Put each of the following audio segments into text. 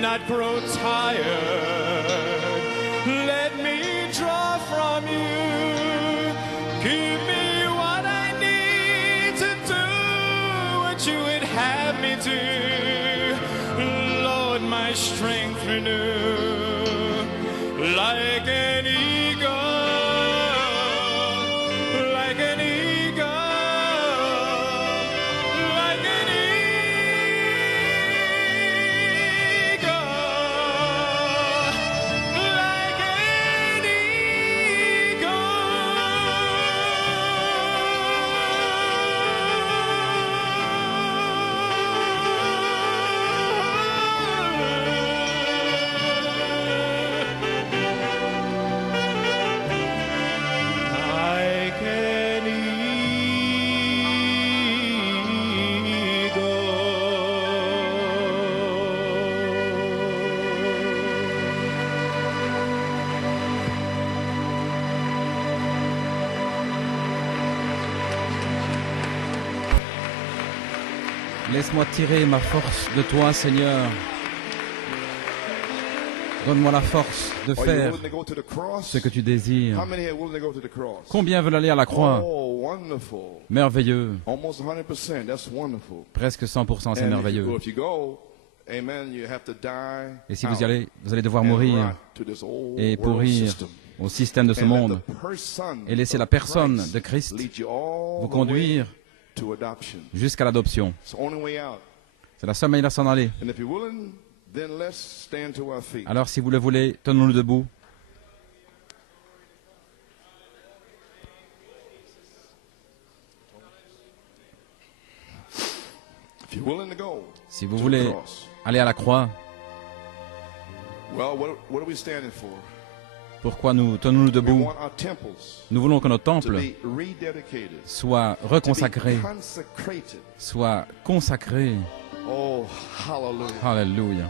not grow tired. Let me draw from you. Give me what I need to do what you would have me do. Lord, my strength renew like an eagle, like an eagle, like an eagle, like an Laisse-moi tirer ma force de toi, Seigneur. Donne-moi la force de faire ce que tu désires. Combien veulent aller à la croix? Merveilleux. Presque 100%, c'est merveilleux. Et si vous y allez, vous allez devoir mourir et pourrir au système de ce monde et laisser la personne de Christ vous conduire jusqu'à l'adoption. C'est la seule manière de s'en aller. Alors, si vous le voulez, tenons-nous debout. Si vous voulez aller à la croix, pourquoi nous tenons-nous debout? Nous voulons que nos temples soient reconsacrés, soient consacrés. Alléluia.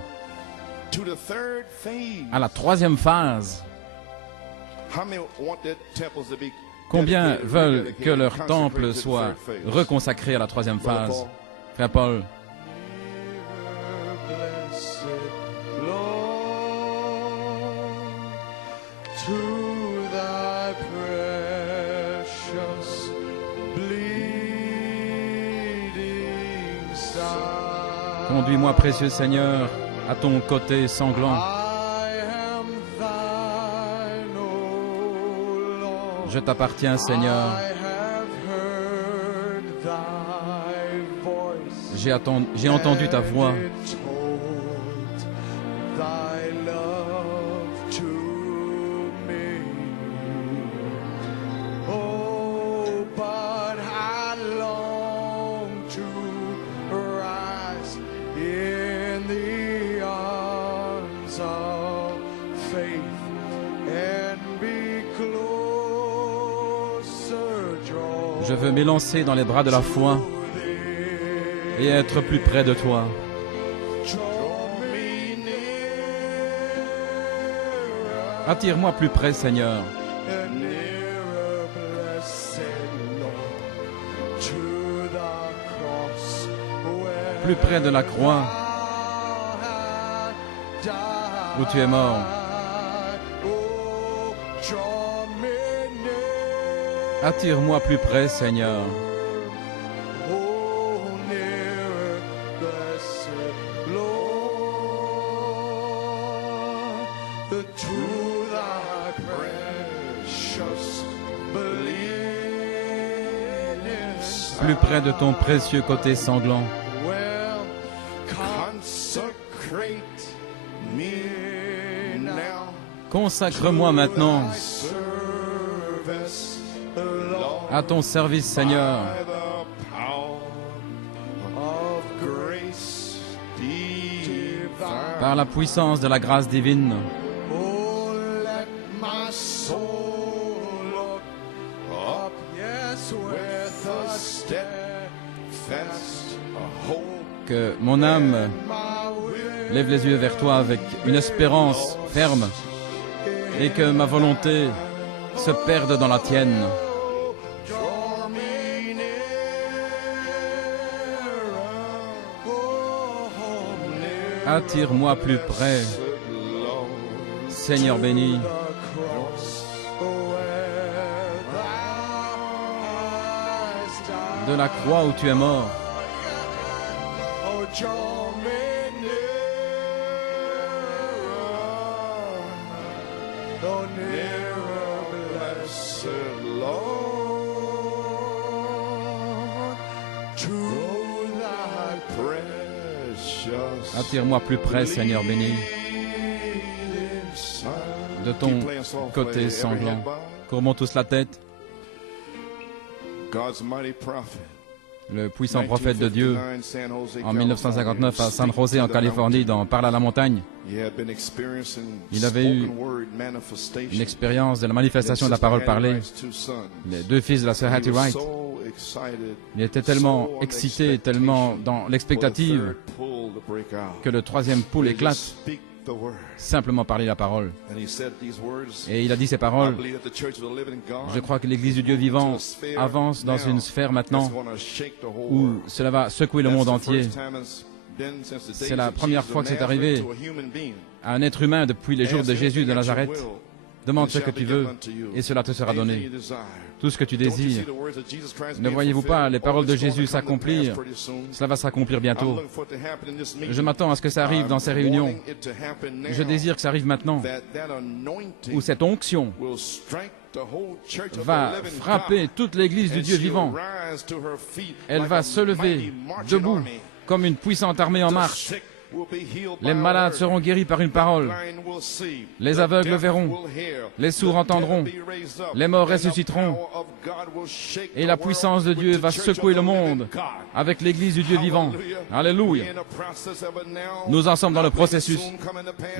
À la troisième phase. Combien veulent que leur temple soit reconsacré à la troisième phase? Frère Paul. Conduis-moi, précieux Seigneur, à ton côté sanglant. Je t'appartiens, Seigneur. J'ai entendu ta voix. Je veux m'élancer dans les bras de la foi et être plus près de toi. Attire-moi plus près, Seigneur. Plus près de la croix où tu es mort. Attire-moi plus près, Seigneur. Plus près de ton précieux côté sanglant. Consacre-moi maintenant à ton service, Seigneur. Par la puissance de la grâce divine. Que mon âme lève les yeux vers toi avec une espérance ferme et que ma volonté se perde dans la tienne. Attire-moi plus près, Seigneur béni. De la croix où tu es mort. Attire-moi plus près, Seigneur béni, de ton côté sanglant. Courbons tous la tête. Le puissant prophète de Dieu, en 1959 à San José en Californie, dans Parle à la montagne, il avait eu une expérience de la manifestation de la parole parlée. Les deux fils de la sœur Hattie Wright, il était tellement excité, tellement dans l'expectative, que le troisième poule éclate. Simplement parler la parole. Et il a dit ces paroles. Je crois que l'Église du Dieu vivant avance dans une sphère maintenant où cela va secouer le monde entier. C'est la première fois que c'est arrivé à un être humain depuis les jours de Jésus de Nazareth. Demande ce que tu veux et cela te sera donné. Tout ce que tu désires. Ne voyez-vous pas les paroles de Jésus s'accomplir? Cela va s'accomplir bientôt. Je m'attends à ce que ça arrive dans ces réunions. Je désire que ça arrive maintenant, où cette onction va frapper toute l'Église du Dieu vivant. Elle va se lever debout comme une puissante armée en marche. Les malades seront guéris par une parole. Les aveugles verront. Les sourds entendront. Les morts ressusciteront. Et la puissance de Dieu va secouer le monde avec l'Église du Dieu vivant. Alléluia. Nous en sommes dans le processus.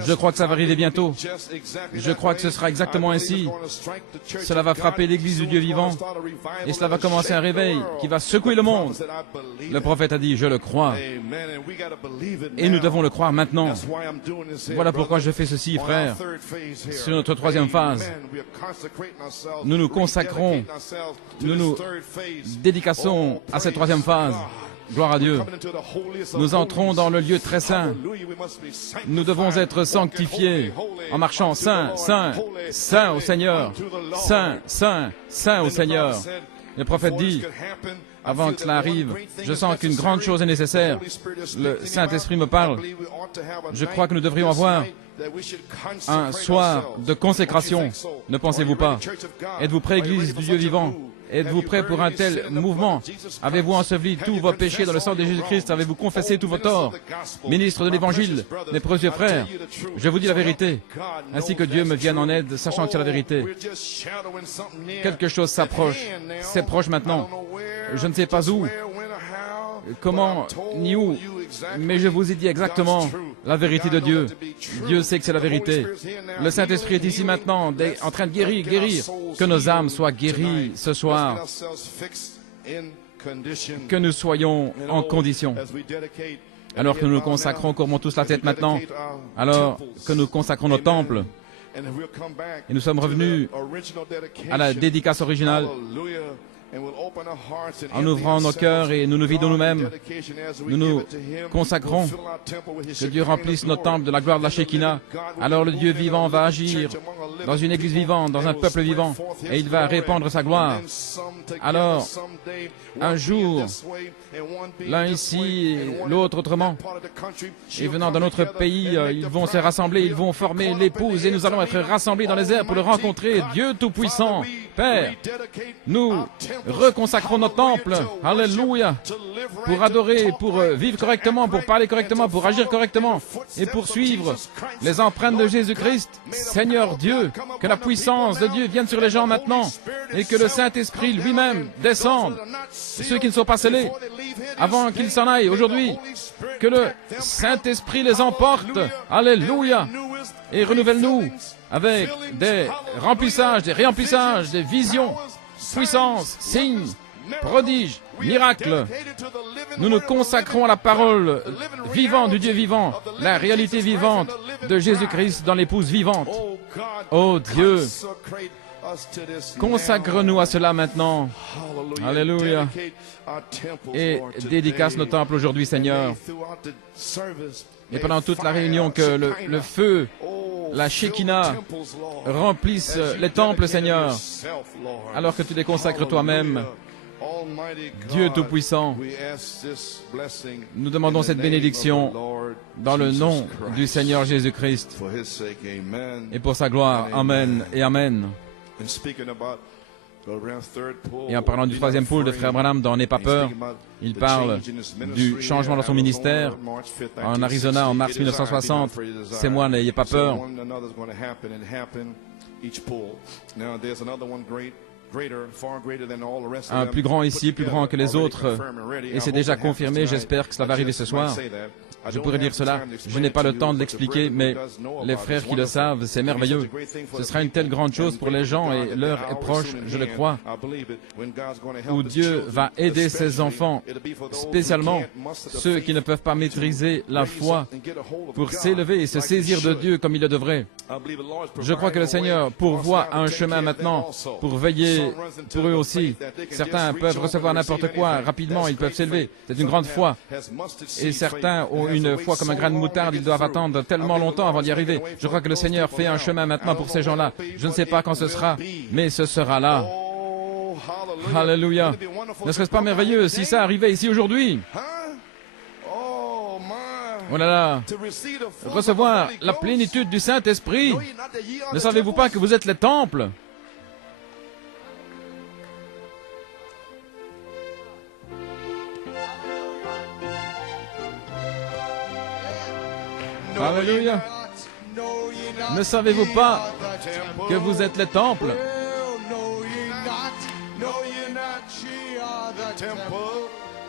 Je crois que ça va arriver bientôt. Je crois que ce sera exactement ainsi. Cela va frapper l'Église du Dieu vivant. Et cela va commencer un réveil qui va secouer le monde. Le prophète a dit, je le crois. Et nous devons le croire maintenant. Voilà pourquoi je fais ceci, frère. Sur notre troisième phase, nous nous consacrons, nous nous dédicassons à cette troisième phase. Gloire à Dieu. Nous entrons dans le lieu très saint. Nous devons être sanctifiés en marchant saint, saint, saint au Seigneur. Saint, saint, saint au Seigneur. Le prophète dit, avant que cela arrive, je sens qu'une grande chose est nécessaire. Le Saint-Esprit me parle. Je crois que nous devrions avoir un soir de consécration. Ne pensez-vous pas? Êtes-vous prêts, Église du Dieu vivant? Êtes-vous prêts pour un tel mouvement? Avez-vous enseveli tous vos péchés dans le sang de Jésus-Christ? Avez-vous confessé tous vos torts? Ministre de l'Évangile, mes précieux frères, je vous dis la vérité, ainsi que Dieu me vienne en aide, sachant que c'est la vérité. Quelque chose s'approche, c'est proche maintenant. Je ne sais pas où, comment, ni où, mais je vous ai dit exactement la vérité de Dieu. Dieu sait que c'est la vérité. Le Saint-Esprit est ici maintenant, en train de guérir. Que nos âmes soient guéries ce soir. Que nous soyons en condition. Alors que nous nous consacrons, courbons tous la tête maintenant. Alors que nous consacrons nos temples. Et nous sommes revenus à la dédicace originale. En ouvrant nos cœurs et nous nous vidons nous-mêmes, nous nous consacrons, que Dieu remplisse nos temples de la gloire de la Shekinah. Alors le Dieu vivant va agir dans une église vivante, dans un peuple vivant, et il va répandre sa gloire. Alors, un jour, l'un ici et l'autre autrement, et venant d'un autre pays, ils vont se rassembler, ils vont former l'épouse, et nous allons être rassemblés dans les airs pour le rencontrer. Dieu Tout-Puissant, Père, nous reconsacrons nos temples, alléluia, pour adorer, pour vivre correctement, pour parler correctement, pour agir correctement, et pour suivre les empreintes de Jésus-Christ. Seigneur Dieu, que la puissance de Dieu vienne sur les gens maintenant, et que le Saint-Esprit lui-même descende. Ceux qui ne sont pas scellés, avant qu'ils s'en aillent aujourd'hui, que le Saint-Esprit les emporte, alléluia, et renouvelle-nous avec des remplissages, des réemplissages, des visions, puissance, signes, prodiges, miracles. Nous nous consacrons à la parole vivante du Dieu vivant, la réalité vivante de Jésus-Christ dans l'épouse vivante. Oh Dieu, Consacre-nous à cela maintenant. Alléluia. Et dédicace nos temples aujourd'hui, Seigneur. Et pendant toute la réunion, que le feu, la Shekinah, remplisse les temples, Seigneur, alors que tu les consacres toi-même. Dieu Tout-Puissant, nous demandons cette bénédiction dans le nom du Seigneur Jésus-Christ et pour sa gloire. Amen et Amen. Et en parlant du troisième pôle de Frère Branham dans N'aie pas peur, il parle du changement dans son ministère en Arizona en mars 1960. C'est moi, n'ayez pas peur. Un plus grand ici, plus grand que les autres, et c'est déjà confirmé, j'espère que cela va arriver ce soir. Je pourrais dire cela, je n'ai pas le temps de l'expliquer, mais les frères qui le savent, c'est merveilleux. Ce sera une telle grande chose pour les gens et l'heure est proche, je le crois, où Dieu va aider ses enfants, spécialement ceux qui ne peuvent pas maîtriser la foi, pour s'élever et se saisir de Dieu comme il le devrait. Je crois que le Seigneur pourvoit un chemin maintenant pour veiller pour eux aussi. Certains peuvent recevoir n'importe quoi rapidement, ils peuvent s'élever. C'est une grande foi. Et certains ont une foi comme un grain de moutarde, ils doivent attendre tellement longtemps avant d'y arriver. Je crois que le Seigneur fait un chemin maintenant pour ces gens-là. Je ne sais pas quand ce sera, mais ce sera là. Alléluia. Ne serait-ce pas merveilleux si ça arrivait ici aujourd'hui? Oh là là, recevoir la plénitude du Saint-Esprit. Ne savez-vous pas que vous êtes les temples? Alléluia. Ne savez-vous pas que vous êtes les temples?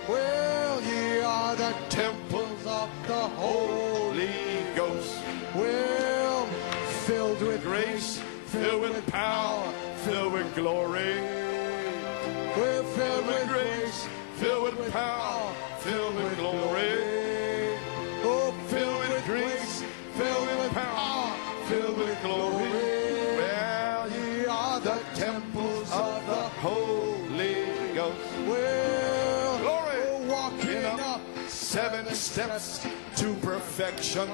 Well, ye are the temples of the Holy Ghost. Well, filled with grace, filled with power, filled with glory. We're filled with grace, filled with power, filled with glory. Oh, filled with grace, filled with power, filled with glory. Well, ye are the temples of the Holy Ghost. Well,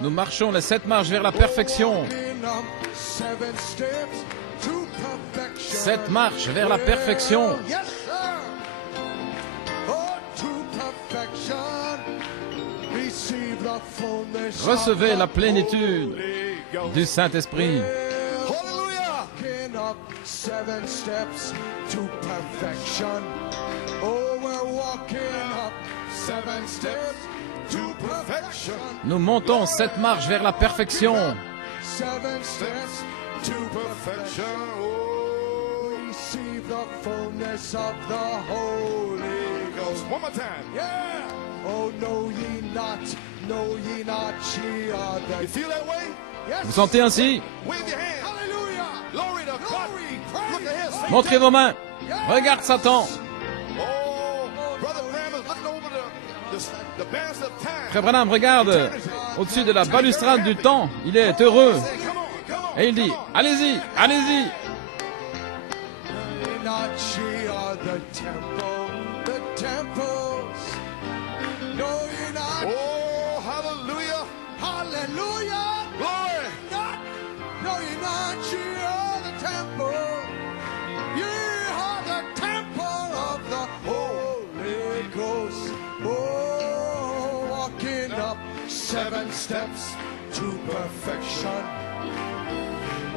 nous marchons les 7 marches vers la perfection. 7 marches vers la perfection. Recevez la plénitude du Saint-Esprit. Nous montons 7 marches vers la perfection. Vous sentez ainsi? Montrez vos mains. Regarde Satan. Frère Branham regarde au-dessus de la balustrade du temps. Il est heureux. Et il dit, allez-y, allez-y. Oh, hallelujah. Hallelujah. Glory. No, you're not. You are the temple. You are the temple of the Holy Ghost. Oh, walking up 7 steps to perfection.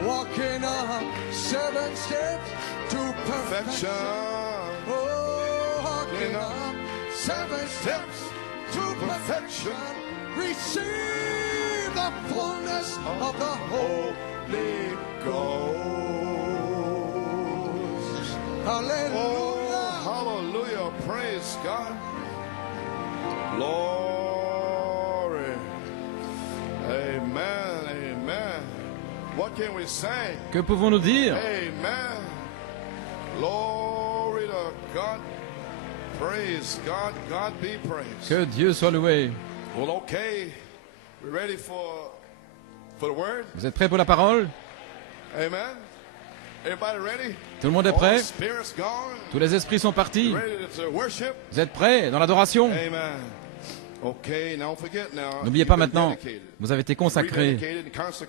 Walking up 7 steps to perfection. Oh, walking up 7 steps to perfection. Receive the fullness of the Holy Ghost. Hallelujah. Oh, hallelujah. Praise God. Glory. Amen. Amen. What can we say? Que pouvons-nous dire? Amen. Glory to God. Praise God. God be praised. Que Dieu soit loué. Well, okay. We're ready for the word. Vous êtes prêts pour la parole? Amen. Tout le monde est prêt? Tous les esprits sont partis. Vous êtes prêts dans l'adoration? N'oubliez pas maintenant, vous avez été consacrés,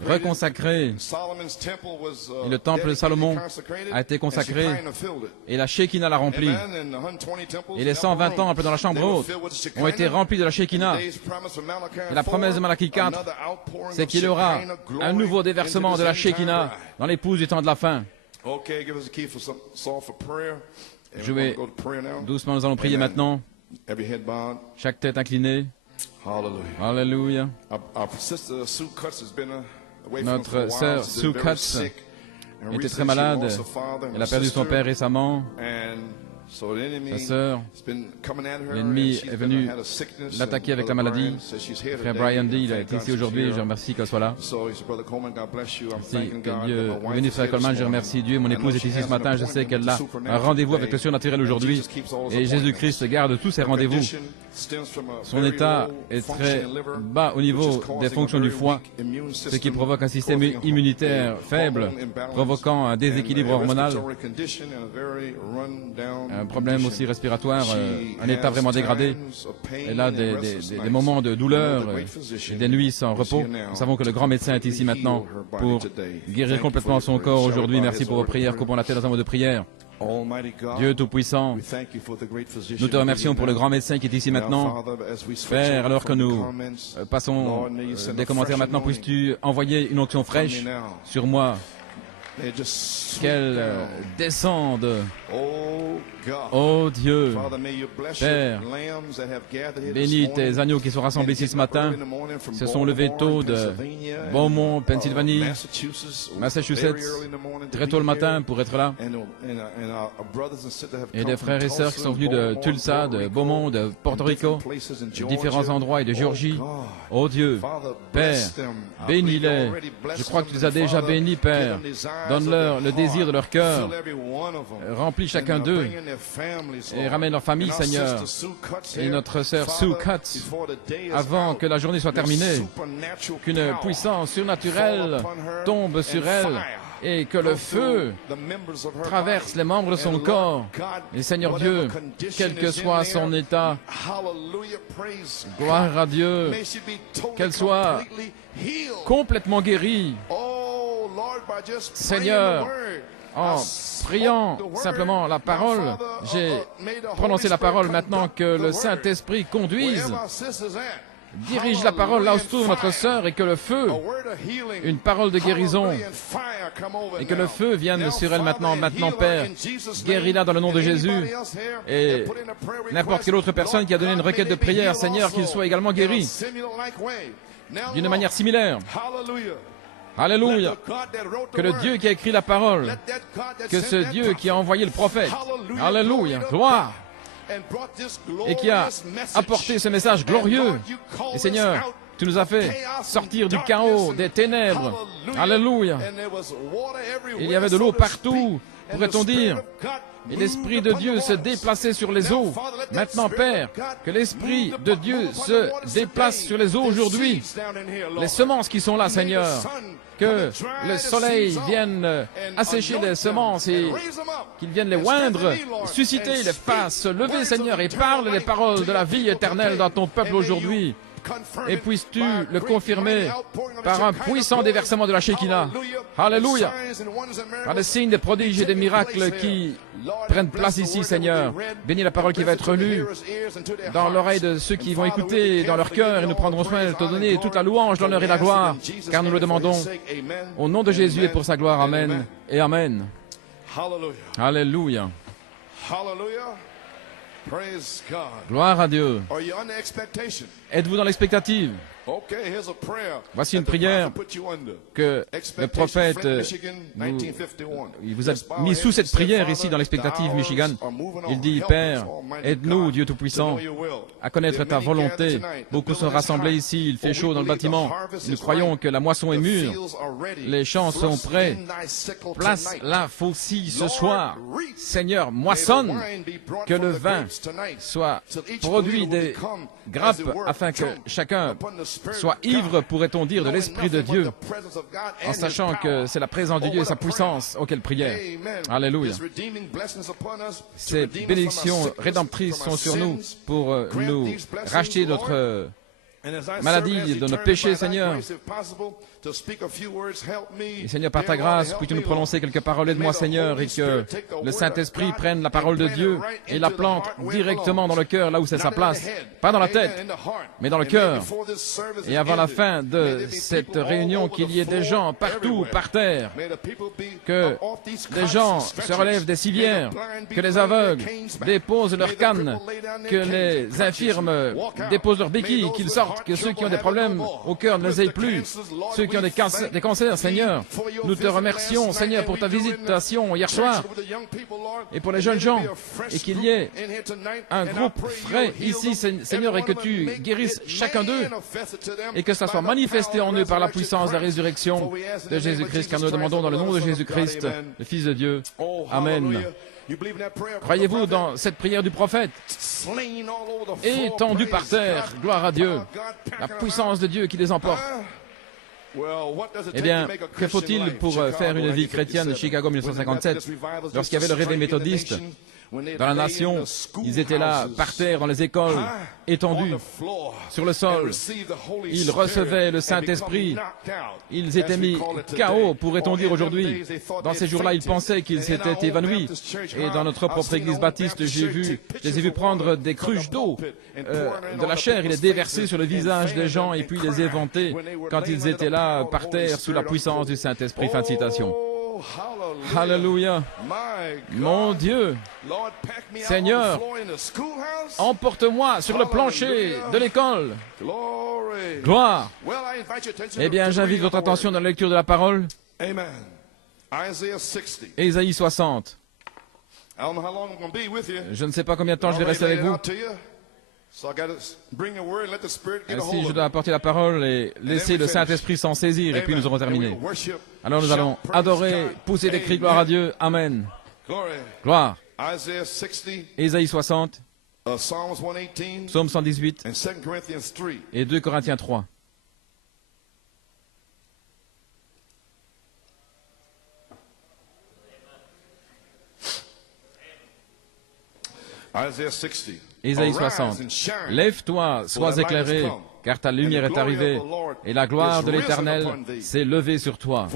reconsacrés, et le temple de Salomon a été consacré, et la Shekinah l'a rempli. Et les 120 temples dans la chambre haute ont été remplis de la Shekinah. Et la promesse de Malachie 4, c'est qu'il y aura un nouveau déversement de la Shekinah dans l'épouse du temps de la fin. Jouez doucement, nous allons prier maintenant. Chaque tête inclinée. Alléluia. Notre sœur Sue Cutts était très malade. Elle a perdu son père récemment. Sa sœur, l'ennemi est venu l'attaquer avec la maladie. Frère Brian D, il est ici aujourd'hui, je remercie qu'elle soit là. Merci, que Dieu bénisse Frère Coleman, je remercie Dieu. Mon épouse est ici ce matin, je sais qu'elle a un rendez-vous avec le surnaturel aujourd'hui. Et Jésus-Christ garde tous ses rendez-vous. Son état est très bas au niveau des fonctions du foie, ce qui provoque un système immunitaire faible, provoquant un déséquilibre hormonal. Un problème aussi respiratoire, un état vraiment dégradé. Elle a des moments de douleur et des nuits sans repos. Nous savons que le grand médecin est ici maintenant pour guérir complètement son corps aujourd'hui. Merci pour vos prières. Coupons la tête dans un mot de prière. Dieu Tout-Puissant, nous te remercions pour le grand médecin qui est ici maintenant. Père, alors que nous passons des commentaires maintenant, puisses-tu envoyer une onction fraîche sur moi, qu'elle descende. Oh Dieu, Père, bénis tes agneaux qui sont rassemblés ici ce matin, se sont levés tôt de Beaumont, Pennsylvanie, Massachusetts, très tôt le matin pour être là. Et des frères et sœurs qui sont venus de Tulsa, de Beaumont, de Porto Rico, de différents endroits et de Géorgie. Oh Dieu, Père, bénis-les. Je crois que tu les as déjà bénis, Père. Donne-leur le désir de leur cœur. Remplis chacun d'eux et ramène leur famille, Seigneur. Et notre sœur Sue Cutts, avant que la journée soit terminée, qu'une puissance surnaturelle tombe sur elle et que le feu traverse les membres de son corps. Et Seigneur Dieu, quel que soit son état, gloire à Dieu, qu'elle soit complètement guérie. Seigneur, en priant simplement la parole, j'ai prononcé la parole maintenant que le Saint-Esprit conduise, dirige la parole là où se trouve notre sœur et que le feu, une parole de guérison, et que le feu vienne sur elle maintenant, Père, guéris-la dans le nom de Jésus, et n'importe quelle autre personne qui a donné une requête de prière, Seigneur, qu'il soit également guéri d'une manière similaire. Alléluia. Que le Dieu qui a écrit la parole, que ce Dieu qui a envoyé le prophète, alléluia, gloire, et qui a apporté ce message glorieux. Et Seigneur, tu nous as fait sortir du chaos, des ténèbres. Alléluia. Il y avait de l'eau partout, pourrait-on dire. Et l'Esprit de Dieu se déplaçait sur les eaux. Maintenant, Père, que l'Esprit de Dieu se déplace sur les eaux aujourd'hui. Les semences qui sont là, Seigneur, que le soleil vienne assécher les semences et qu'il vienne les oindre, susciter, les fasse lever, Seigneur, et parle les paroles de la vie éternelle dans ton peuple aujourd'hui. Et puisses-tu le confirmer par un puissant déversement de la Shekinah. Alléluia. Par des signes, des prodiges et des miracles qui prennent place ici, Seigneur. Bénis la parole qui va être lue dans l'oreille de ceux qui vont écouter, dans leur cœur, et nous prendrons soin de te donner toute la louange, l'honneur et la gloire, car nous le demandons au nom de Jésus et pour sa gloire. Amen et Amen. Alléluia. Gloire à Dieu. Êtes-vous dans l'expectative? Voici une prière que le prophète il vous a mis sous cette prière ici dans l'expectative Michigan. Il dit, Père, aide-nous, Dieu Tout-Puissant, à connaître ta volonté. Beaucoup sont rassemblés ici, il fait chaud dans le bâtiment. Nous croyons que la moisson est mûre. Les champs sont prêts. Place la faucille ce soir. Seigneur, moissonne, que le vin soit produit des grappes afin que chacun Sois ivre, pourrait-on dire, de l'Esprit de Dieu, en sachant que c'est la présence de Dieu et sa puissance auquel prière. Alléluia. Ces bénédictions rédemptrices sont sur nous pour nous racheter de notre maladie, de nos péchés, Seigneur. Et Seigneur, par ta grâce, puis-tu nous prononcer quelques paroles de moi, Seigneur, et que le Saint-Esprit prenne la parole de Dieu et la plante directement dans le cœur, là où c'est sa place. Pas dans la tête, mais dans le cœur. Et avant la fin de cette réunion, qu'il y ait des gens partout, par terre, que des gens se relèvent des civières, que les aveugles déposent leurs cannes, que les infirmes déposent leurs béquilles, qu'ils sortent, que ceux qui ont des problèmes au cœur ne les aient plus, ceux qui ont des cancers, Seigneur. Nous te remercions, Seigneur, pour ta visitation hier soir et pour les jeunes gens, et qu'il y ait un groupe frais ici, Seigneur, et que tu guérisses chacun d'eux, et que ça soit manifesté en eux par la puissance de la résurrection de Jésus-Christ, car nous le demandons dans le nom de Jésus-Christ, le Fils de Dieu. Amen. Croyez-vous dans cette prière du prophète? Étendue par terre, gloire à Dieu, la puissance de Dieu qui les emporte. Eh bien, que faut-il pour faire une vie chrétienne? Chicago 1957, lorsqu'il y avait le réveil méthodiste dans la nation, ils étaient là, par terre, dans les écoles, étendus sur le sol. Ils recevaient le Saint-Esprit. Ils étaient mis KO, pourrait-on dire aujourd'hui. Dans ces jours-là, ils pensaient qu'ils s'étaient évanouis. Et dans notre propre église baptiste, je les ai vus prendre des cruches d'eau, de la chair, et les déverser sur le visage des gens, et puis les éventer quand ils étaient là, par terre, sous la puissance du Saint-Esprit. Fin de citation. Alléluia. Mon Dieu, Seigneur, emporte-moi sur le plancher de l'école. Gloire. Eh bien, j'invite votre attention dans la lecture de la parole. Ésaïe 60. Je ne sais pas combien de temps je vais rester avec vous. Ainsi, je dois apporter la parole et laisser le Saint-Esprit s'en saisir, et puis nous aurons terminé. Alors nous allons adorer, pousser des cris, gloire à Dieu. Amen. Gloire. Ésaïe 60, Psaume 118 et 2 Corinthiens 3. Ésaïe 60. Lève-toi, sois éclairé, car ta lumière est arrivée, et la gloire de l'Éternel s'est levée sur toi.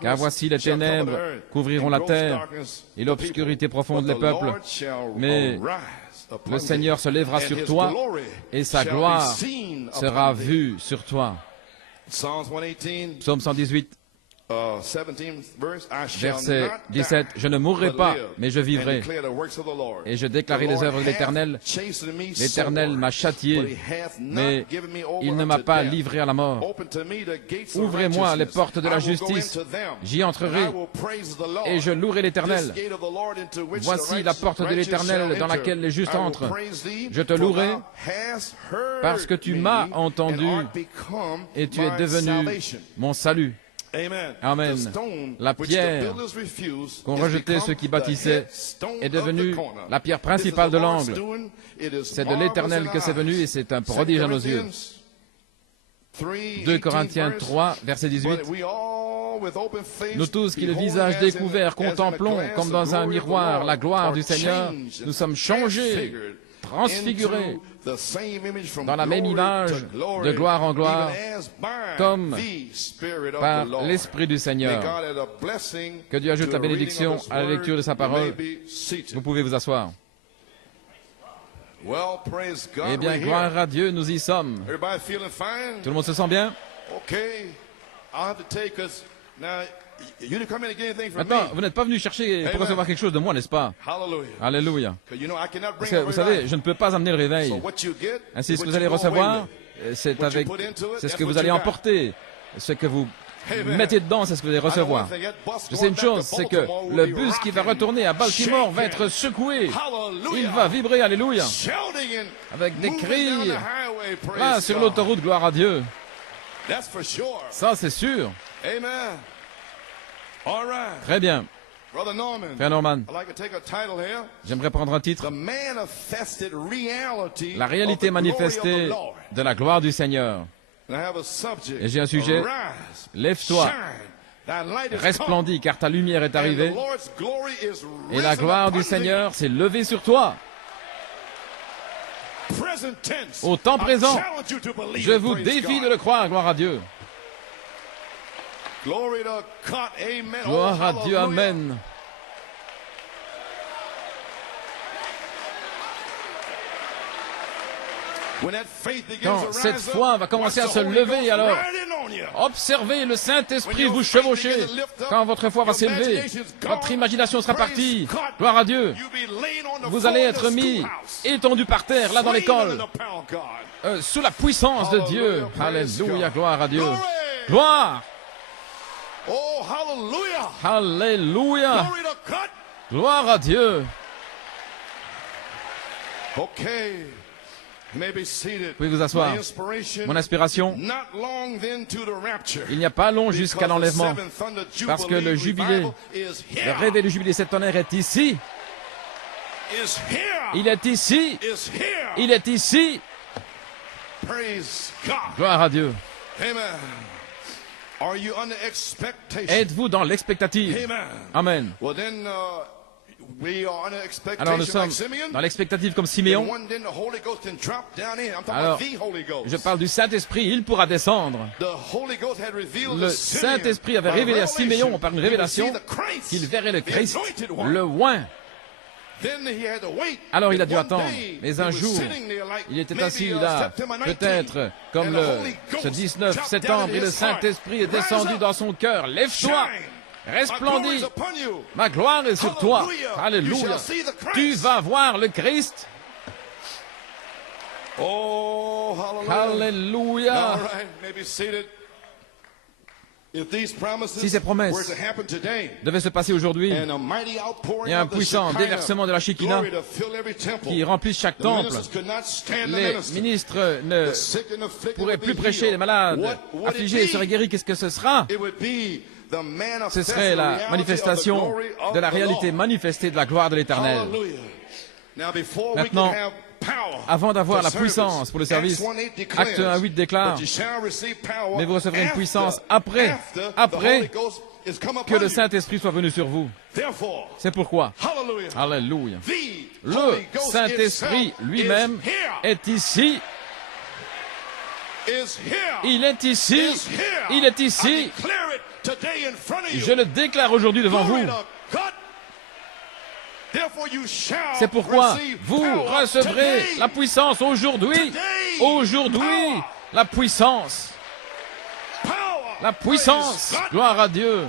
Car voici les ténèbres couvriront la terre, et l'obscurité profonde les peuples. Mais le Seigneur se lèvera sur toi, et sa gloire sera vue sur toi. Psaume 118. Verset 17, je ne mourrai pas, mais je vivrai, et je déclarerai les œuvres de l'Éternel. L'Éternel m'a châtié, mais il ne m'a pas livré à la mort. Ouvrez-moi les portes de la justice, j'y entrerai, et je louerai l'Éternel. Voici la porte de l'Éternel dans laquelle les justes entrent. Je te louerai, parce que tu m'as entendu, et tu es devenu mon salut. Amen. La pierre qu'ont rejeté ceux qui bâtissaient est devenue la pierre principale de l'angle. C'est de l'Éternel que c'est venu, et c'est un prodige à nos yeux. 2 Corinthiens 3, verset 18. Nous tous qui, le visage découvert, contemplons comme dans un miroir la gloire du Seigneur, nous sommes changés, transfigurés dans la même image, de gloire en gloire, comme par l'Esprit du Seigneur. Que Dieu ajoute la bénédiction à la lecture de sa parole. Vous pouvez vous asseoir. Eh bien, gloire à Dieu, nous y sommes. Tout le monde se sent bien? Maintenant, vous n'êtes pas venu chercher pour recevoir quelque chose de moi, n'est-ce pas? Alléluia. Parce que, vous savez, je ne peux pas amener le réveil. Ainsi, ce que vous allez recevoir, c'est ce que vous allez emporter. Ce que vous mettez dedans, c'est ce que vous allez recevoir. Je sais une chose, c'est que le bus qui va retourner à Baltimore va être secoué. Il va vibrer, alléluia, avec des cris là sur l'autoroute, gloire à Dieu. Ça, c'est sûr. Très bien. Frère Norman, j'aimerais prendre un titre. La réalité manifestée de la gloire du Seigneur. Et j'ai un sujet. Lève-toi, resplendis, car ta lumière est arrivée, et la gloire du Seigneur s'est levée sur toi. Au temps présent, je vous défie de le croire, gloire à Dieu. Gloire à Dieu, amen. Quand cette foi va commencer à se lever, alors observez le Saint-Esprit vous chevaucher. Quand votre foi va s'élever, votre imagination sera partie. Gloire à Dieu. Vous allez être mis étendu par terre, là dans l'école, sous la puissance de Dieu. Alléluia, gloire à Dieu. Gloire. Alléluia. Gloire à Dieu. Vous pouvez vous asseoir. Mon inspiration, il n'y a pas long jusqu'à l'enlèvement, parce que le jubilé, le réveil du jubilé septenaire est ici. Il est ici. Il est ici. Gloire à Dieu. Êtes-vous dans l'expectative? Amen. Alors nous sommes dans l'expectative comme Siméon. Alors, je parle du Saint-Esprit, il pourra descendre. Le Saint-Esprit avait révélé à Siméon par une révélation qu'il verrait le Christ, le oint. Alors il a dû attendre, mais un jour, il était assis là, peut-être comme ce 19 septembre, et le Saint-Esprit est descendu dans son cœur. Lève-toi! Resplendis, ma gloire est sur toi. Alléluia. Tu vas voir le Christ. Alléluia. Si ces promesses devaient se passer aujourd'hui, il y a un puissant déversement de la Shekinah qui remplisse chaque temple. Les ministres ne pourraient plus prêcher, les malades affligés seraient guéris. Qu'est-ce que ce sera? Ce serait la manifestation de la réalité manifestée de la gloire de l'Éternel. Maintenant, avant d'avoir la puissance pour le service, Acte 1:8 déclare, mais vous recevrez une puissance après que le Saint-Esprit soit venu sur vous. C'est pourquoi, alléluia, le Saint-Esprit lui-même est ici. Il est ici. Il est ici. Je le déclare aujourd'hui devant vous. C'est pourquoi vous recevrez la puissance aujourd'hui. Aujourd'hui, la puissance. La puissance. Gloire à Dieu.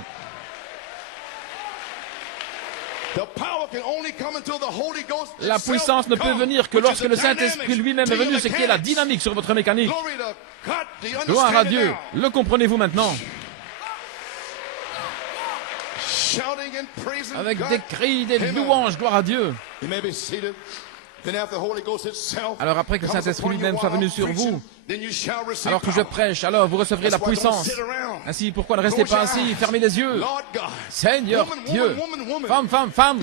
La puissance ne peut venir que lorsque le Saint-Esprit lui-même est venu, ce qui est la dynamique sur votre mécanique. Gloire à Dieu. Le comprenez-vous maintenant? Avec des cris, des louanges, gloire à Dieu. Alors après que le Saint-Esprit lui-même soit venu sur vous, alors que je prêche, alors vous recevrez la puissance. Ainsi, pourquoi ne restez pas assis, fermez les yeux. Seigneur Dieu, femme,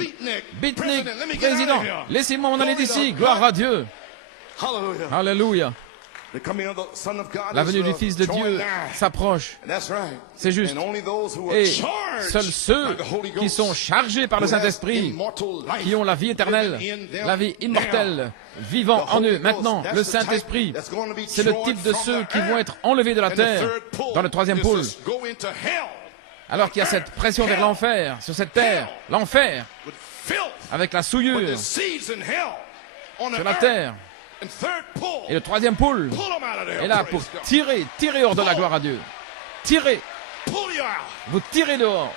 Bitnik, président, laissez-moi m'en aller d'ici, gloire à Dieu. Alléluia. La venue du Fils de Dieu s'approche. C'est juste. Et seuls ceux qui sont chargés par le Saint-Esprit, qui ont la vie éternelle, la vie immortelle, vivant en eux. Maintenant, le Saint-Esprit, c'est le type de ceux qui vont être enlevés de la terre dans le troisième pôle. Alors qu'il y a cette pression vers l'enfer, sur cette terre, l'enfer, avec la souillure sur la terre. Et le troisième pôle est là pour tirer hors de la gloire à Dieu. Vous tirez dehors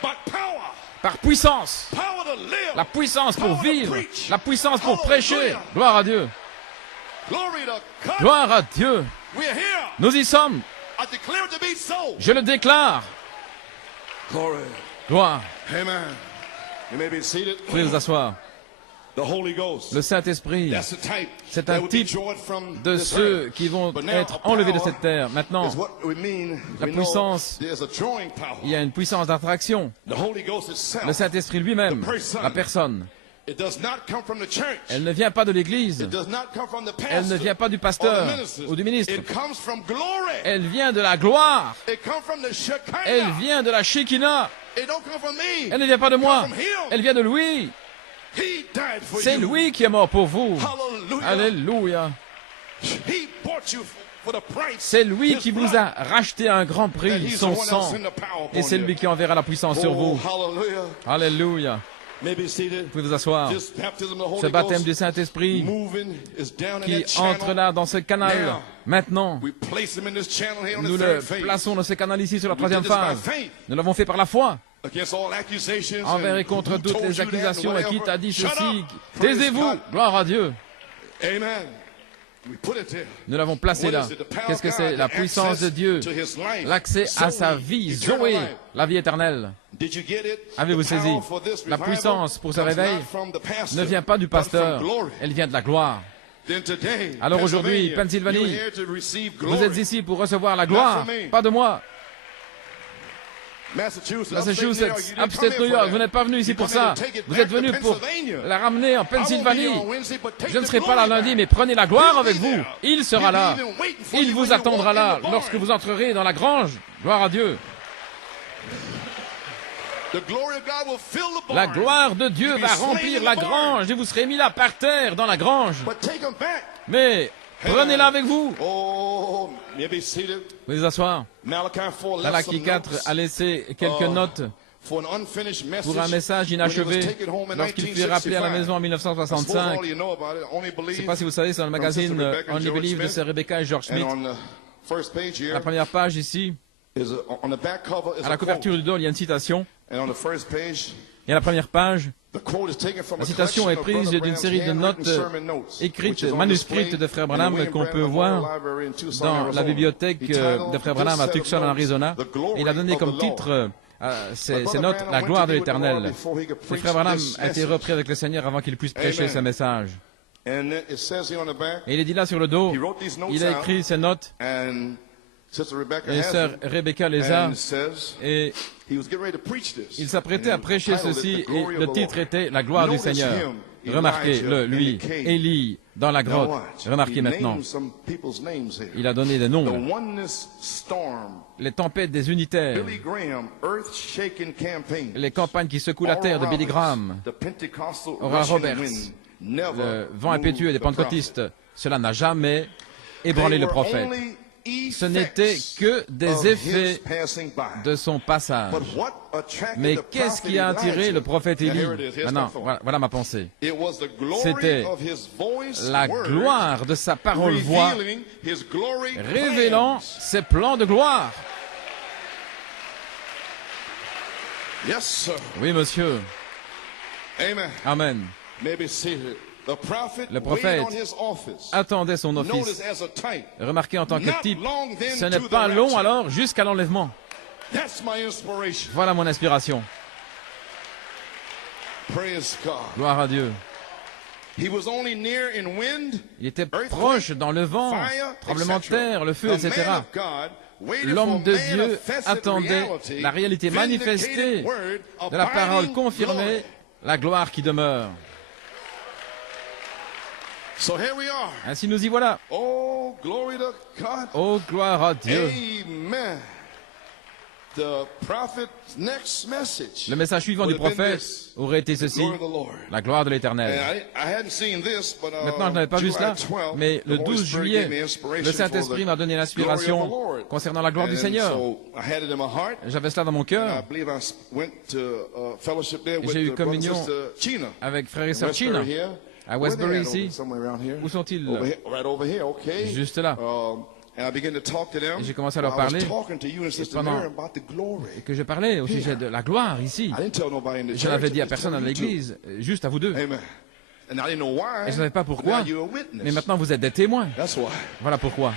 par puissance. La puissance pour vivre, la puissance pour prêcher. Gloire à Dieu. Gloire à Dieu. Nous y sommes. Je le déclare. Gloire. Vous pouvez vous asseoir. Le Saint-Esprit, c'est un type de ceux qui vont être enlevés de cette terre. Maintenant, la puissance, il y a une puissance d'attraction. Le Saint-Esprit lui-même, la personne, Elle ne vient pas de l'Église. Elle ne vient pas du pasteur ou du ministre. Elle vient de la gloire. Elle vient de la Shekinah. Elle ne vient pas de moi. Elle vient de lui. C'est lui qui est mort pour vous. Alléluia. C'est lui qui vous a racheté à un grand prix, son sang. Et c'est lui qui enverra la puissance sur vous. Alléluia. Vous pouvez vous asseoir. Ce baptême du Saint-Esprit qui entre là dans ce canal. Maintenant, nous le plaçons dans ce canal ici sur la troisième phase. Nous l'avons fait par la foi. Envers et contre toutes les accusations. Et qui t'a dit ceci? Taisez-vous. Gloire à Dieu. Nous l'avons placé là. Qu'est-ce que c'est? La puissance de Dieu. L'accès à sa vie. Zoé, la vie éternelle. Avez-vous saisi? La puissance pour ce réveil ne vient pas du pasteur. Elle vient de la gloire. Alors aujourd'hui, Pennsylvanie, vous êtes ici pour recevoir la gloire. Pas de moi. Massachusetts, Upstate New York, vous n'êtes pas venu ici pour ça. Vous êtes venu pour la ramener en Pennsylvanie. Je ne serai pas là lundi, mais prenez la gloire avec vous. Il sera là. Il vous attendra là lorsque vous entrerez dans la grange. Gloire à Dieu. La gloire de Dieu va remplir la grange et vous serez mis là par terre dans la grange. Mais prenez-la avec vous. Vous pouvez vous asseoir. Malachie 4 a laissé quelques notes pour un message inachevé lorsqu'il fut rappelé à la maison en 1965. Je ne sais pas si vous savez, c'est dans le magazine Only Believe de Sir Rebecca et George Smith. La première page ici, à la couverture du dos, il y a une citation. Et à la première page, la citation est prise d'une série de notes écrites, manuscrites de Frère Branham qu'on peut voir dans la bibliothèque de Frère Branham à Tucson, en Arizona. Et il a donné comme titre ces notes « La gloire de l'Éternel ». Et Frère Branham a été repris avec le Seigneur avant qu'il puisse prêcher ce message. Et il est dit là sur le dos, il a écrit ces notes. Et sœur Rebecca les a, et il s'apprêtait à prêcher ceci, et le titre était « La gloire du Seigneur ». Remarquez-le, lui, Élie, dans la grotte. Remarquez maintenant, il a donné des noms. Les tempêtes des unitaires, les campagnes qui secouent la terre de Billy Graham, Oral Roberts, le vent impétueux des pentecôtistes, cela n'a jamais ébranlé le prophète. Ce n'était que des effets de son passage. Mais qu'est-ce qui a attiré le prophète Élie? Maintenant, voilà ma pensée. C'était la gloire de sa parole-voix, révélant ses plans de gloire. Oui, monsieur. Amen. Le prophète attendait son office. Remarquez en tant que type, ce n'est pas long alors jusqu'à l'enlèvement. Voilà mon inspiration. Gloire à Dieu. Il était proche dans le vent, tremblement de terre, le feu, etc. L'homme de Dieu attendait la réalité manifestée de la parole confirmée, la gloire qui demeure. Ainsi nous y voilà. Oh, gloire à Dieu. Le message suivant du prophète aurait été ceci, la gloire de l'Éternel. Maintenant, je n'avais pas vu cela, mais le 12 juillet, le Saint-Esprit m'a donné l'inspiration concernant la gloire du Seigneur. J'avais cela dans mon cœur. J'ai eu communion avec frère et sœur China. À Westbury ici. Où sont-ils? Juste là. Et j'ai commencé à leur parler. Et que je parlais au sujet de la gloire ici. Je n'avais dit à personne à l'église, juste à vous deux. Et je ne savais pas pourquoi. Mais maintenant vous êtes des témoins. Voilà pourquoi.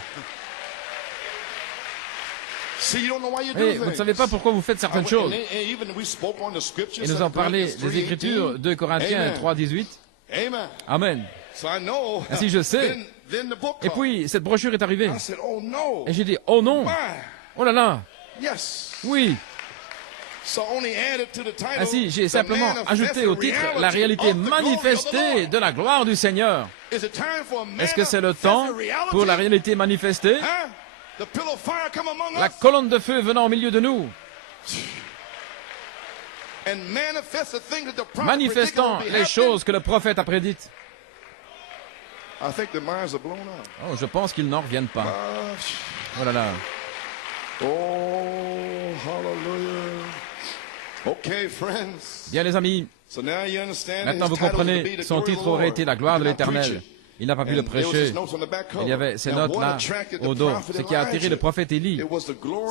Et vous ne savez pas pourquoi vous faites certaines choses. Et nous en parlé des Écritures, 2 Corinthiens 3, 18. Amen. Ainsi je sais. Et puis, cette brochure est arrivée. Et j'ai dit, oh non. Oh là là. Oui. Ainsi, j'ai simplement ajouté au titre la réalité manifestée de la gloire du Seigneur. Est-ce que c'est le temps pour la réalité manifestée? La colonne de feu venant au milieu de nous, manifestant les choses que le prophète a prédites. Oh, je pense qu'ils n'en reviennent pas. Oh là là. Oh, hallelujah. Okay, friends. Bien les amis, maintenant vous comprenez, son titre aurait été la gloire de l'Éternel. Il n'a pas pu le prêcher. Il y avait ces notes-là au dos. Ce qui a attiré le prophète Élie,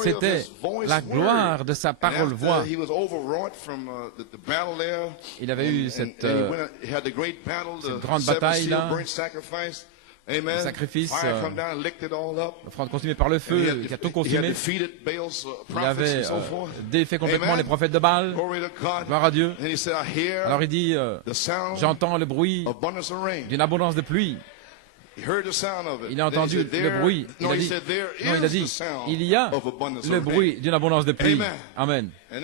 c'était la gloire de sa parole-voix. Il avait eu cette grande bataille-là, le sacrifice, l'offrande consumée par le feu, qui a tout consumé. Il avait défait complètement les prophètes de Baal. Gloire à Dieu. Alors il dit, j'entends le bruit d'une abondance de pluie. Il a entendu le bruit. Il a dit, il y a le bruit d'une abondance de pluie. Amen. Et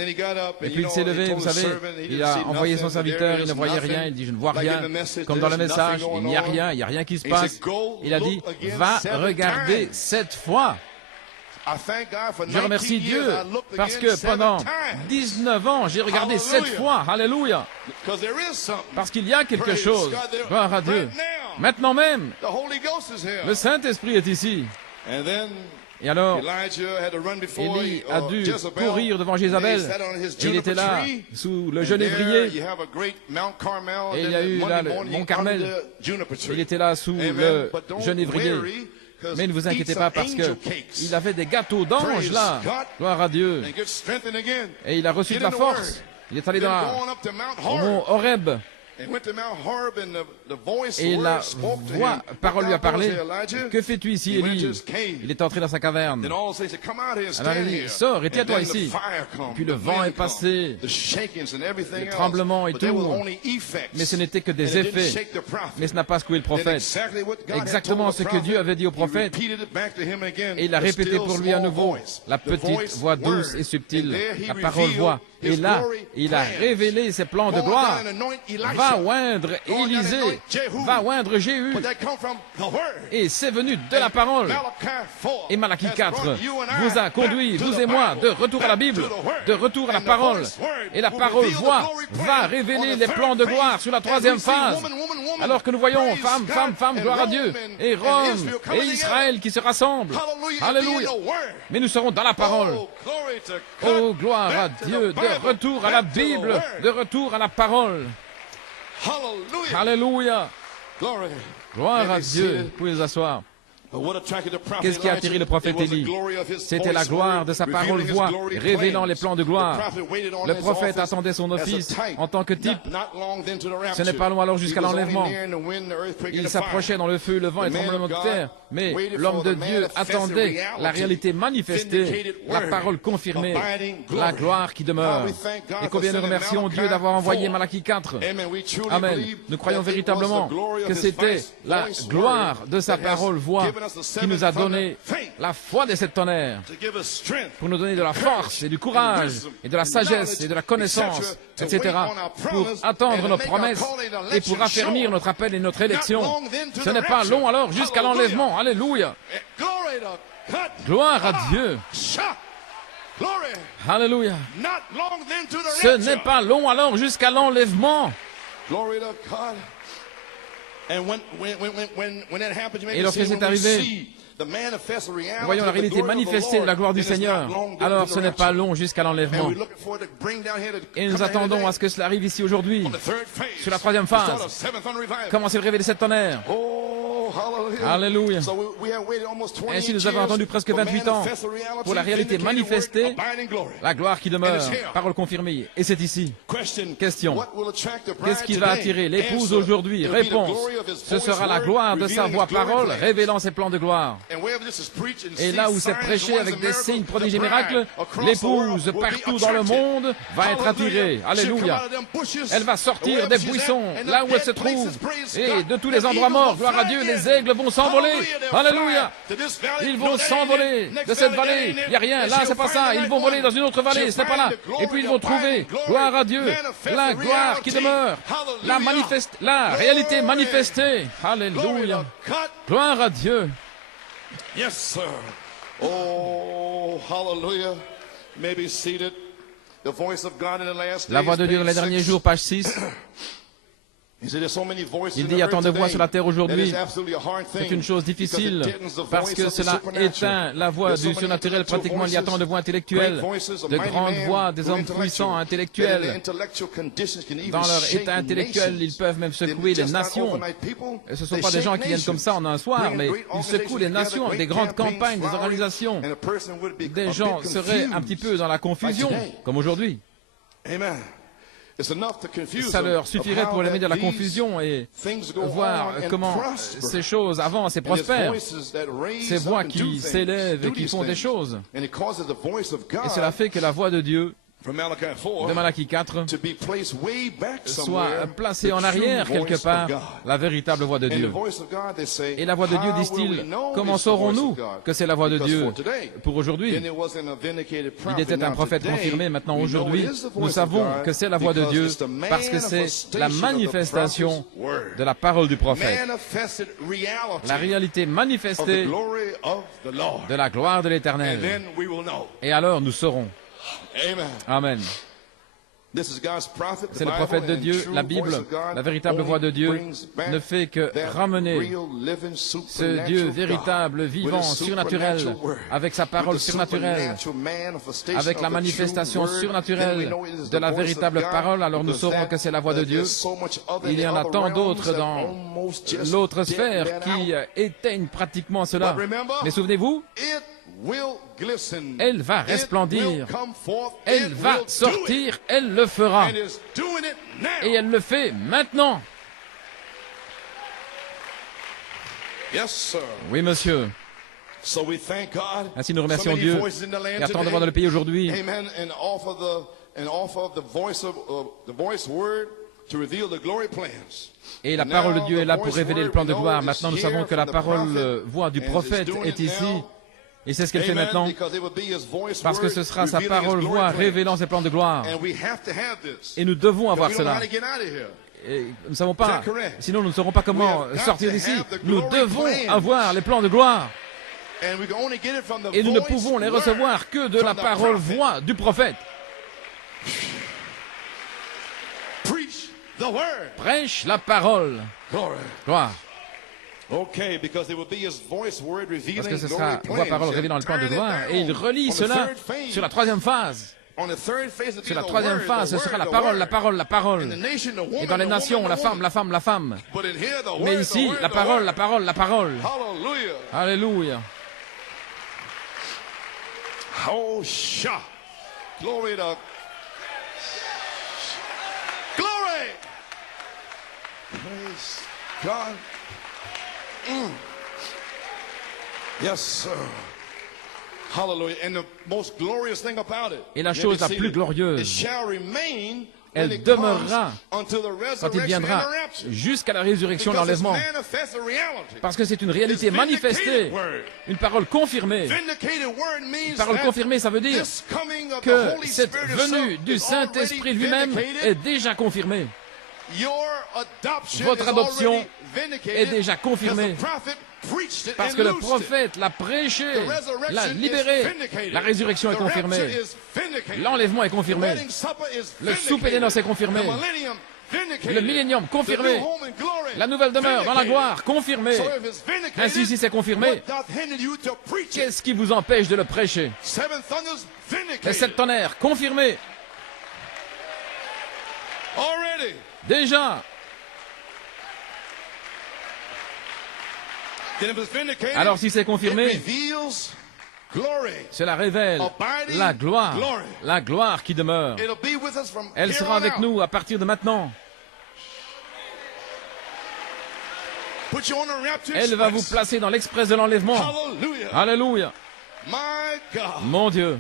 puis il s'est levé, vous savez, il a envoyé son serviteur, il ne voyait rien, il dit, je ne vois rien. Comme dans le message, il n'y a rien qui se passe. Il a dit, va regarder 7 fois. Je remercie Dieu parce que pendant 19 ans, j'ai regardé 7 fois. Alléluia. Parce qu'il y a quelque chose. Gloire à Dieu. Maintenant même, le Saint-Esprit est ici. Et alors, Élie a dû courir devant Jézabel. Il était là, sous le genévrier. Et il y a eu là le mont Carmel. Il était là sous le genévrier. Mais ne vous inquiétez pas parce que il avait des gâteaux d'anges là. Gloire à Dieu. Et il a reçu de la force. Il est allé au mont Horeb. Et la parole lui a parlé. Que fais-tu ici, Élie? Il est entré dans sa caverne. Alors il dit, sors et tiens-toi ici. Et puis le vent est passé, le tremblement et tout. Mais ce n'était que des effets. Mais ce n'a pas secoué le prophète. Exactement ce que Dieu avait dit au prophète. Et il a répété pour lui à nouveau. La petite voix douce et subtile, la parole-voix. Et là, il a révélé ses plans de gloire. Va oindre Élisée, va oindre Jéhu. Et c'est venu de la parole. Et Malachie 4 vous a conduit, vous et moi, de retour à la Bible, de retour à la parole. Et la parole voix va révéler les plans de gloire sur la 3e phase. Alors que nous voyons femme, gloire à Dieu, et Rome et Israël qui se rassemblent. Alléluia. Mais nous serons dans la parole. Oh, gloire à Dieu, de retour à la Bible, de retour à la parole. Alléluia. Gloire à Dieu. Vous pouvez vous asseoir. Qu'est-ce qui a attiré le prophète Élie? C'était la gloire de sa parole-voix, révélant les plans de gloire. Le prophète attendait son office en tant que type. Ce n'est pas long alors jusqu'à l'enlèvement. Il s'approchait dans le feu, le vent et le tremblement de terre. Mais l'homme de Dieu attendait la réalité manifestée, la parole confirmée, la gloire qui demeure. Et combien nous remercions Dieu d'avoir envoyé Malachie 4. Amen. Nous croyons véritablement que c'était la gloire de sa parole-voix qui nous a donné la foi des 7 tonnerres pour nous donner de la force et du courage et de la sagesse et de la connaissance, etc. pour attendre nos promesses et pour affermir notre appel et notre élection. Ce n'est pas long alors jusqu'à l'enlèvement. Alléluia. Gloire à Dieu. Alléluia. Ce n'est pas long alors jusqu'à l'enlèvement. Et lorsque c'est arrivé, nous voyons la réalité manifestée de la gloire du Seigneur. Alors ce n'est pas long jusqu'à l'enlèvement. Et nous attendons à ce que cela arrive ici aujourd'hui, sur la 3e phase. Comment s'est révélé cette tonnerre? Alléluia. Ainsi nous avons attendu presque 28 ans pour la réalité manifestée, la gloire qui demeure, parole confirmée. Et c'est ici. Question. Qu'est-ce qui va attirer l'épouse aujourd'hui? Réponse. Ce sera la gloire de sa voix parole, révélant ses plans de gloire. Et là où c'est prêché avec des signes, prodiges et miracles, l'épouse partout dans le monde va être attirée. Alléluia. Elle va sortir des buissons, là où elle se trouve, et de tous les endroits morts, gloire à Dieu, les les aigles vont s'envoler. Alléluia. Ils vont s'envoler de cette vallée. Il n'y a rien. Là, c'est pas ça. Ils vont voler dans une autre vallée. C'est pas là. Et puis ils vont trouver, gloire à Dieu, la gloire qui demeure. La réalité manifestée. Alléluia. Gloire à Dieu. Yes, sir. Oh, hallelujah. Maybe seated. The voice of God in the last days. La voix de Dieu dans les derniers jours, page 6. Il dit, il y a tant de voix sur la terre aujourd'hui. C'est une chose difficile parce que cela éteint la voix du surnaturel. Pratiquement, il y a tant de voix intellectuelles, de grandes voix des hommes puissants, intellectuels. Dans leur état intellectuel, ils peuvent même secouer les nations. Et ce ne sont pas des gens qui viennent comme ça en un soir, mais ils secouent les nations, des grandes campagnes, des organisations. Des gens seraient un petit peu dans la confusion, comme aujourd'hui. Amen. Ça leur suffirait pour les mettre dans la confusion et voir comment ces choses avancent et prospèrent. Ces voix qui s'élèvent et qui font des choses. Et cela fait que la voix de Dieu, de Malachie 4, soit placée en arrière quelque part, la véritable voix de Dieu. Et la voix de Dieu, disent-ils, comment saurons-nous que c'est la voix de Dieu pour aujourd'hui? Il était un prophète confirmé, maintenant aujourd'hui, nous savons que c'est la voix de Dieu parce que c'est la manifestation de la parole du prophète. La réalité manifestée de la gloire de l'Éternel. Et alors nous saurons. Amen. C'est le prophète de Dieu, la Bible, la véritable voix de Dieu, ne fait que ramener ce Dieu véritable, vivant, surnaturel, avec sa parole surnaturelle, avec la manifestation surnaturelle de la véritable parole. Alors nous saurons que c'est la voix de Dieu. Il y en a tant d'autres dans l'autre sphère qui éteignent pratiquement cela. Mais souvenez-vous, elle va resplendir, elle va sortir, elle le fera. Et elle le fait maintenant. Oui, monsieur. Ainsi, nous remercions Dieu. Il y a tant de voix dans le pays aujourd'hui. Et la parole de Dieu est là pour révéler le plan de gloire. Maintenant, nous savons que la parole, voix du prophète est ici. Et c'est ce qu'elle fait maintenant, parce que ce sera sa parole, voix, révélant ses plans de gloire. Et nous devons avoir cela. Et nous ne savons pas, sinon nous ne saurons pas comment sortir d'ici. Nous devons avoir les plans de gloire. Et nous ne pouvons les recevoir que de la parole, voix du prophète. Prêche la parole. Gloire. Parce que ce sera voix, parole révélant le plan de gloire. Et il relie cela sur la troisième phase. Sur la troisième phase, ce sera la parole, la parole, la parole. Et dans les nations, la femme, la femme, la femme. Mais ici, la parole, la parole, la parole. Alléluia. Oh, glory to glory. Praise God. Yes, sir. Hallelujah. And the most glorious thing about it. Et la chose la plus glorieuse, elle demeurera quand il viendra jusqu'à la résurrection de l'enlèvement. Parce que c'est une réalité manifestée, une parole confirmée. Une parole confirmée, ça veut dire que cette venue du Saint-Esprit lui-même est déjà confirmée. Votre adoption est déjà confirmée. Parce que le prophète l'a prêché, l'a libéré. La résurrection est confirmée. L'enlèvement est confirmé. Le souper des noces est confirmé. Le millénium confirmé. La nouvelle demeure dans la gloire confirmée. Ainsi, si c'est confirmé, qu'est-ce qui vous empêche de le prêcher? Les 7 tonnerres confirmés. Déjà. Alors si c'est confirmé, cela révèle la gloire qui demeure. Elle sera avec nous à partir de maintenant. Elle va vous placer dans l'express de l'enlèvement. Alléluia. Mon Dieu.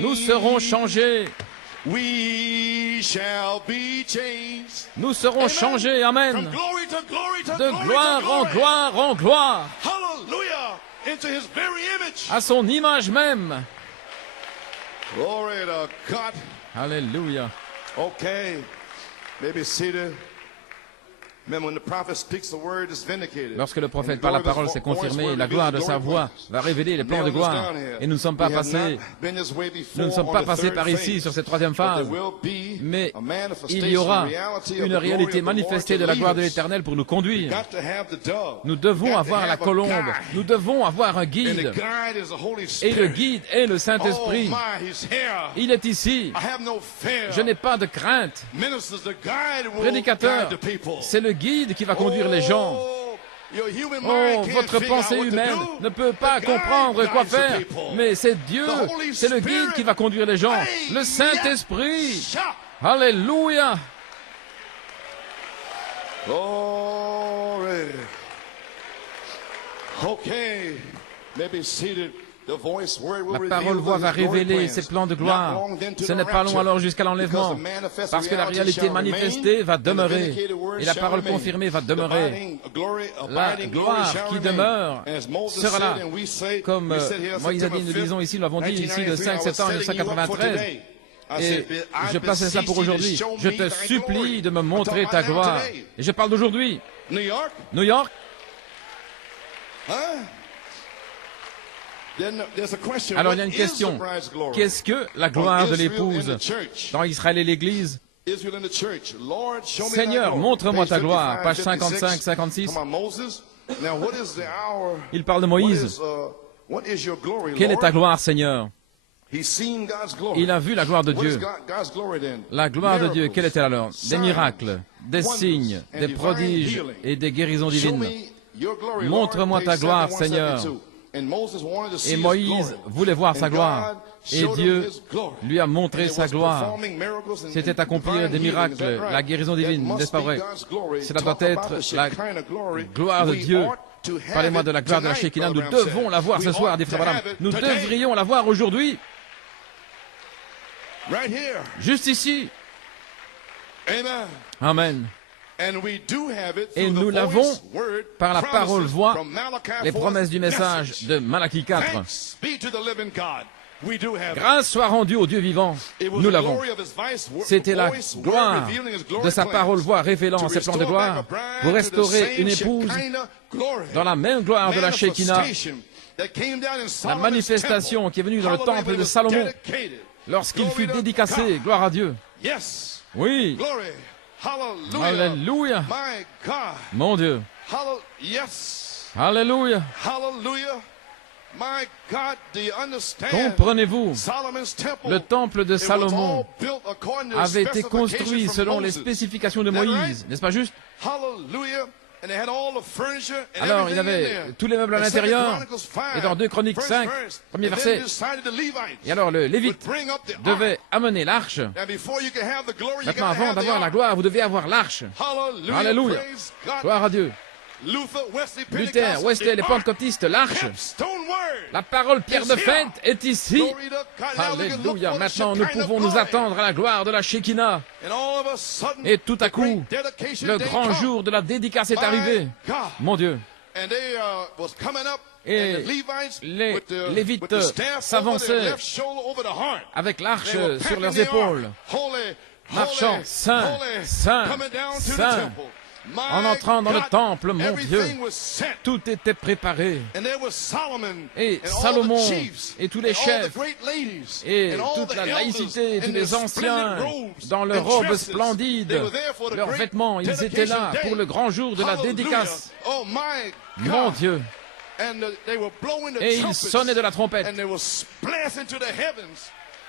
Nous serons changés. Nous serons changés, amen, de gloire en gloire en gloire, à son image même. Alléluia. Okay, maybe seated. Lorsque le prophète par la parole s'est confirmé, la gloire de sa voix va révéler les plans de gloire. Et nous ne sommes pas passés par ici sur cette troisième phase, mais il y aura une réalité manifestée de la gloire de l'Éternel pour nous conduire. Nous devons avoir la colombe, nous devons avoir un guide. Et le guide est le Saint-Esprit. Il est ici. Je n'ai pas de crainte. Prédicateur, c'est le guide qui va conduire les gens. Oh, votre pensée humaine ne peut pas comprendre quoi faire, mais c'est Dieu, c'est le guide qui va conduire les gens. Le Saint-Esprit. Alléluia. Glory. Okay, maybe seated. La parole-voix va révéler ses plans de gloire. Ce n'est pas long alors jusqu'à l'enlèvement, parce que la réalité manifestée va demeurer, et la parole confirmée va demeurer. La gloire qui demeure sera là. Comme Moïse a dit, nous lisons ici, nous l'avons dit ici le 5 septembre 1993. Et je place ça pour aujourd'hui. Je te supplie de me montrer ta gloire. Et je parle d'aujourd'hui. New York. Alors il y a une question. Qu'est-ce que la gloire de l'épouse dans Israël et l'Église? Seigneur, montre-moi ta gloire. Page 55-56. Il parle de Moïse. Quelle est ta gloire, Seigneur? Il a vu la gloire de Dieu. La gloire de Dieu, quelle était alors? Des miracles, des signes, des prodiges et des guérisons divines. Montre-moi ta gloire, Seigneur. Et Moïse voulait voir sa gloire. Et Dieu lui a montré sa gloire. C'était accomplir des miracles, la guérison divine, n'est-ce pas vrai? Cela doit être la gloire de Dieu. Parlez-moi de la gloire de la Shekinah. Nous devons la voir ce soir, dit Frère Branham. Nous devrions la voir aujourd'hui. Juste ici. Amen. Et nous l'avons par la parole voix, les promesses du message de Malachie 4. Grâce soit rendue au Dieu vivant. Nous l'avons. C'était la gloire de sa parole voix révélant ses plans de gloire pour restaurer une épouse dans la même gloire de la Shekinah. La manifestation qui est venue dans le temple de Salomon lorsqu'il fut dédicacé. Gloire à Dieu. Oui. Alléluia. Mon Dieu. Alléluia. Comprenez-vous, le temple de Salomon avait été construit selon les spécifications de Moïse, n'est-ce pas juste? Alors, il avait tous les meubles à l'intérieur, et dans 2 Chroniques 5, premier verset. Et alors, le Lévite devait amener l'arche. Maintenant, avant d'avoir la gloire, vous devez avoir l'arche. Alléluia. Gloire à Dieu. Luther, Wesley, les pentecôtistes, l'arche. La parole pierre de fête est ici. Alléluia. Maintenant, nous pouvons nous attendre à la gloire de la Shekinah. Et tout à coup, le grand jour de la dédicace est arrivé. Mon Dieu. Et les Lévites s'avançaient avec l'arche sur leurs épaules, marchant saint, saint, saint. En entrant dans le temple, mon Dieu, tout était préparé. Et Salomon et tous les chefs et toute la laïcité, tous les anciens, dans leurs robes splendides, leurs vêtements, ils étaient là pour le grand jour de la dédicace. Mon Dieu. Et ils sonnaient de la trompette.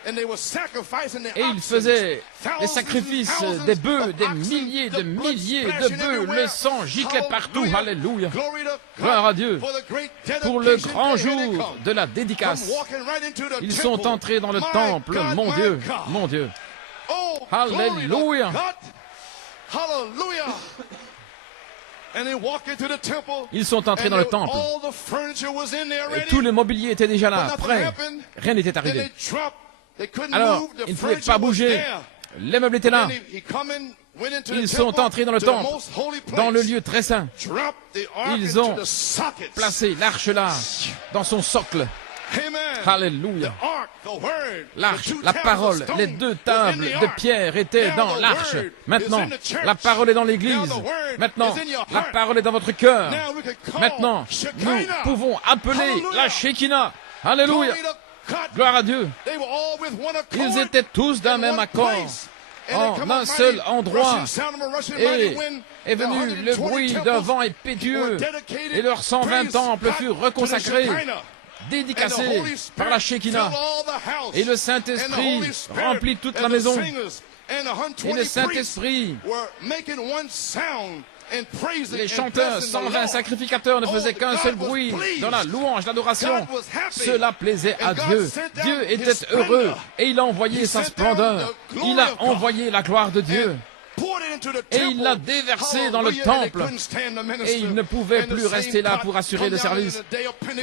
Et ils faisaient des sacrifices, des bœufs, des milliers de bœufs. Le sang giclait partout. Alléluia. Gloire à Dieu. Pour le grand jour de la dédicace, ils sont entrés dans le temple. Mon Dieu, mon Dieu. Alléluia. Ils sont entrés dans le temple. Et tout le mobilier était déjà là, prêt. Rien n'était arrivé. Alors, ils ne pouvaient pas bouger. Les meubles étaient là. Ils sont entrés dans le temple, dans le lieu très saint. Ils ont placé l'arche là, dans son socle. Alléluia. L'arche, la parole, les 2 tables de pierre étaient dans l'arche. Maintenant, la parole est dans l'église. Maintenant, la parole est dans votre cœur. Maintenant, nous pouvons appeler la Shekinah. Alléluia. Gloire à Dieu. Ils étaient tous d'un même accord, en un seul endroit. Et est venu le bruit d'un vent impétueux. Et leurs 120 temples furent reconsacrés, dédicacés par la Shekinah. Et le Saint-Esprit remplit toute la maison. Et le Saint-Esprit, les chanteurs, 120 sacrificateurs ne faisaient qu'un seul bruit dans la louange, l'adoration. Cela plaisait à Dieu. Dieu était heureux et il a envoyé sa splendeur. Il a envoyé la gloire de Dieu. Et il l'a déversé dans le temple. Et il ne pouvait plus rester là pour assurer le service.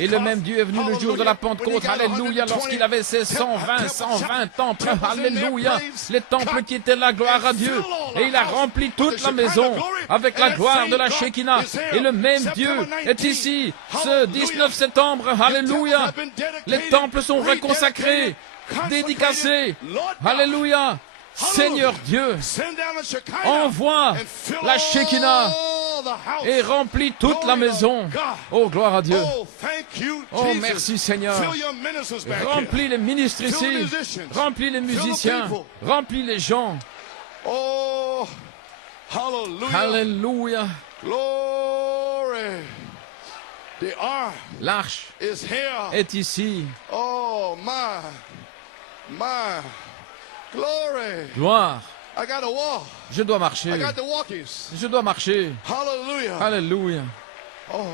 Et le même Dieu est venu le jour de la Pentecôte. Alléluia. Lorsqu'il avait ses 120 temples. Alléluia. Les temples qui étaient là, gloire à Dieu. Et il a rempli toute la maison avec la gloire de la Shekinah. Et le même Dieu est ici. Ce 19 septembre. Alléluia. Les temples sont reconsacrés, dédicacés. Alléluia. Seigneur Dieu, envoie la Shekinah et remplis toute la maison. Oh, gloire à Dieu. Oh, merci Seigneur. Remplis les ministres ici. Remplis les musiciens. Remplis les gens. Oh, Alléluia. L'arche est ici. Oh, my. Glory. Gloire. I got to walk. Je dois marcher. I got the walkies. Je dois marcher. Hallelujah. Alléluia. Oh,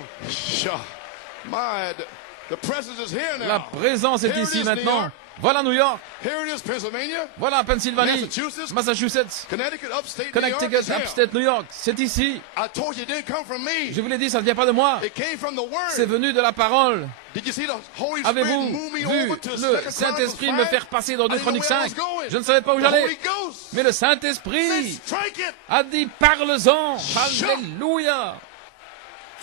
the presence is here now. La présence est ici maintenant. Voilà New York. Here it is, Pennsylvania. Voilà Pennsylvanie, Massachusetts, Connecticut, Connecticut, upstate New York. C'est ici. I told you it didn't come from me. Je vous l'ai dit, ça ne vient pas de moi. It came from the word. C'est venu de la parole. Did you see the Holy Spirit Avez-vous move me vu over to le 2 Saint-Esprit Chronicles me faire passer dans 2 I didn't know Chroniques where I 5? was going. Je ne savais pas où The j'allais. Holy Ghost Mais le said, Saint-Esprit strike it. a dit, parle-en. Alléluia.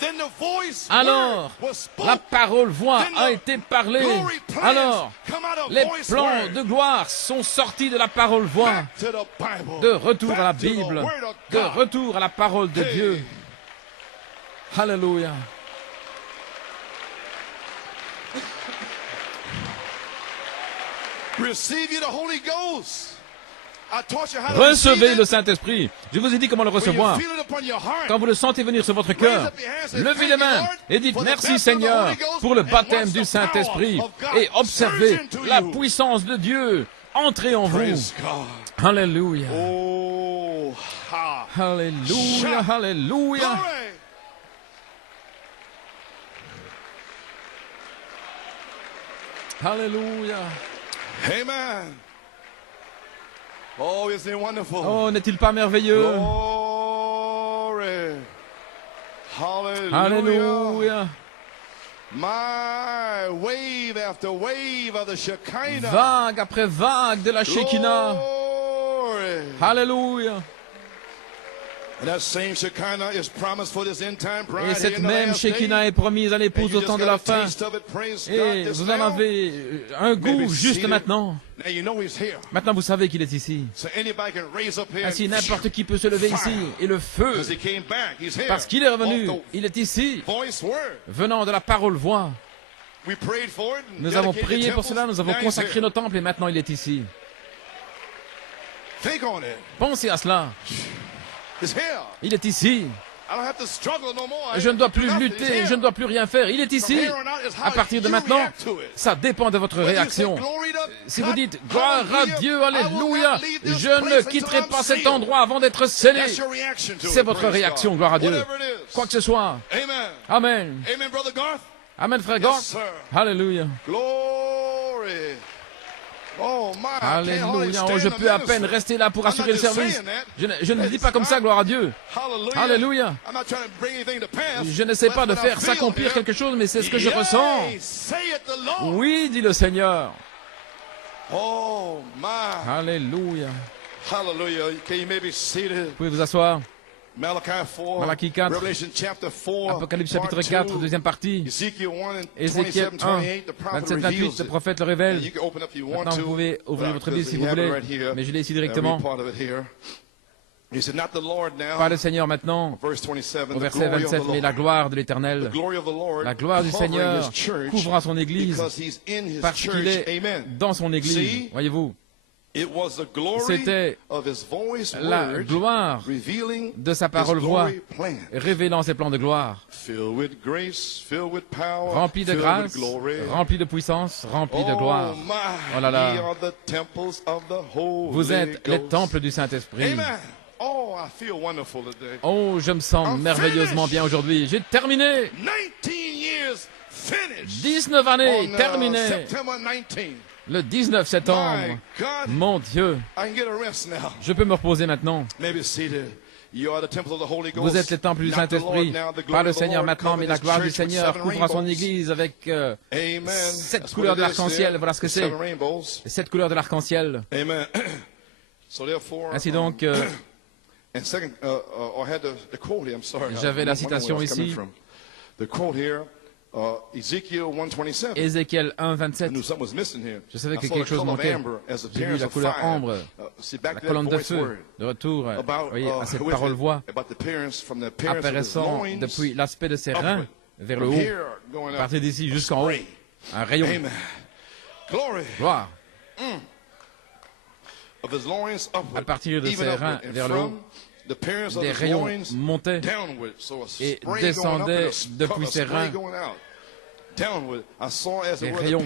Then the voice, Alors, word was spoke. la parole voix a été parlée. Glory plans Alors, come out of les voice plans word. de gloire sont sortis de la parole voix. Back to the Bible. De retour à la Back to the Bible. word of De God. retour à la parole de Hey. Dieu. Alléluia. Receive you the Holy Ghost. I taught you how to Recevez receive le it. Saint-Esprit. Je vous ai dit comment le When you recevoir. feel it upon your heart, Quand vous le sentez venir sur votre cœur, levez les mains et dites merci Seigneur pour le baptême du Saint-Esprit et observez la puissance de Dieu entrer en vous. praise God. Alléluia. Oh, ha. Alléluia. Alléluia. Glory. Alléluia. Amen. Oh, isn't it wonderful? Oh, n'est-il pas merveilleux? Glory. Hallelujah. Alléluia. My wave after wave of the Shekinah. Vague après vague de la Shekinah. Glory. Alléluia. And that same Shekinah is promised for this end time bride Et cette here in the même last day. Shekinah est promise à And l'épouse you au just temps de got la a fin. taste of it. Praise God Et this vous en now. avez un goût Maybe juste seated. maintenant. Now you know he's here. Maintenant, vous savez qu'il est ici. So anybody can raise up here. Ainsi, n'importe qui peut se lever ici. Et le feu, Because he came back. He's here. parce qu'il est revenu, Off the il est ici, voice word. venant de la parole voix. We prayed for it and Nous avons dedicated prié pour temples. cela, nous avons Now he's consacré here. nos temples et maintenant il est ici. Think on it. Pensez à cela. He's here. Il est ici. I don't have to struggle no more. I Je ne dois do plus nothing. He's lutter, here. je ne dois plus rien faire. Il est ici. From here on out is how À partir de you maintenant, react to it. ça dépend de votre Whether you réaction. say glory to Si vous God, dites gloire à hallelujah, Dieu, I will alléluia, not leave this je ne place quitterai until pas I'm cet sealed. endroit avant d'être scellé. That's your reaction to C'est it, votre praise réaction, God. gloire à Dieu. Whatever it is. Quoi que ce soit. Amen. Amen. Amen, Brother Garth. Amen, frère Yes, Gord. sir. Alléluia. Glory. Oh, my. I can't hardly Alléluia. Oh, stand je the peux à peine ministry. rester là pour I'm assurer not le just service. saying that. Je ne le dis pas comme ça, gloire à Dieu. Hallelujah. Alléluia. I'm not trying to bring anything to pass. Je n'essaie pas de That's what I faire feel s'accomplir here. quelque chose, mais c'est ce que je Yea, ressens. saith the Lord. Oui, dit le Seigneur. Oh my. Alléluia. Hallelujah. Okay, you may be seated. Vous pouvez vous asseoir. Malachi 4, Revelation chapter 4, Apocalypse chapitre 4, deuxième partie. Ézéchiel 1, 27, 28, le prophète le révèle. Maintenant, vous pouvez ouvrir votre Bible si vous voulez, mais je l'ai ici directement. Pas le Seigneur maintenant, au verset 27, mais la gloire de l'Éternel. La gloire du Seigneur couvrira son Église parce qu'il est dans son Église. Voyez-vous, c'était la gloire de sa parole-voix, révélant ses plans de gloire, rempli de grâce, rempli de puissance, rempli de gloire. Oh là là, vous êtes les temples du Saint-Esprit. Oh, je me sens merveilleusement bien aujourd'hui. J'ai terminé. 19 années terminées. Le 19 septembre. Mon Dieu. Je peux me reposer maintenant. Vous êtes les temples du Saint-Esprit. Pas le Seigneur maintenant, mais la gloire du Seigneur couvrira son Église avec 7 couleurs de l'arc-en-ciel. Voilà ce que c'est. 7 couleurs de l'arc-en-ciel. Ainsi donc, j'avais la citation ici. Ézéchiel 1, 27. Je savais que quelque chose manquait. J'ai vu la couleur ambre, la colonne de feu, de retour voyez, à cette parole-voix, apparaissant depuis l'aspect de ses reins vers le haut, à partir d'ici jusqu'en haut, un rayon. Gloire. À partir de ses reins vers le haut, des rayons montaient et descendaient depuis ses reins. Des rayons,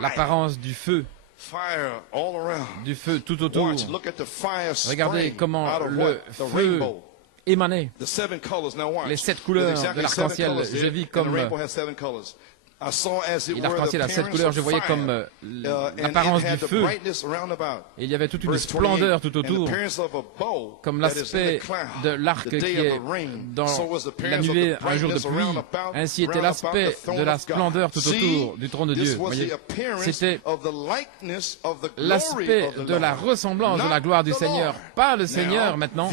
l'apparence du feu tout autour. Regardez comment le feu émanait. Les 7 couleurs de l'arc-en-ciel, je vis comme... Et l'arc-en-ciel a 7 couleurs, je voyais comme l'apparence du feu. Et il y avait toute une splendeur tout autour, comme l'aspect de l'arc qui est dans la nuée un jour de pluie. Ainsi était l'aspect de la splendeur tout autour du trône de Dieu. Voyez, c'était l'aspect de la ressemblance de la gloire du Seigneur. Pas le Seigneur maintenant,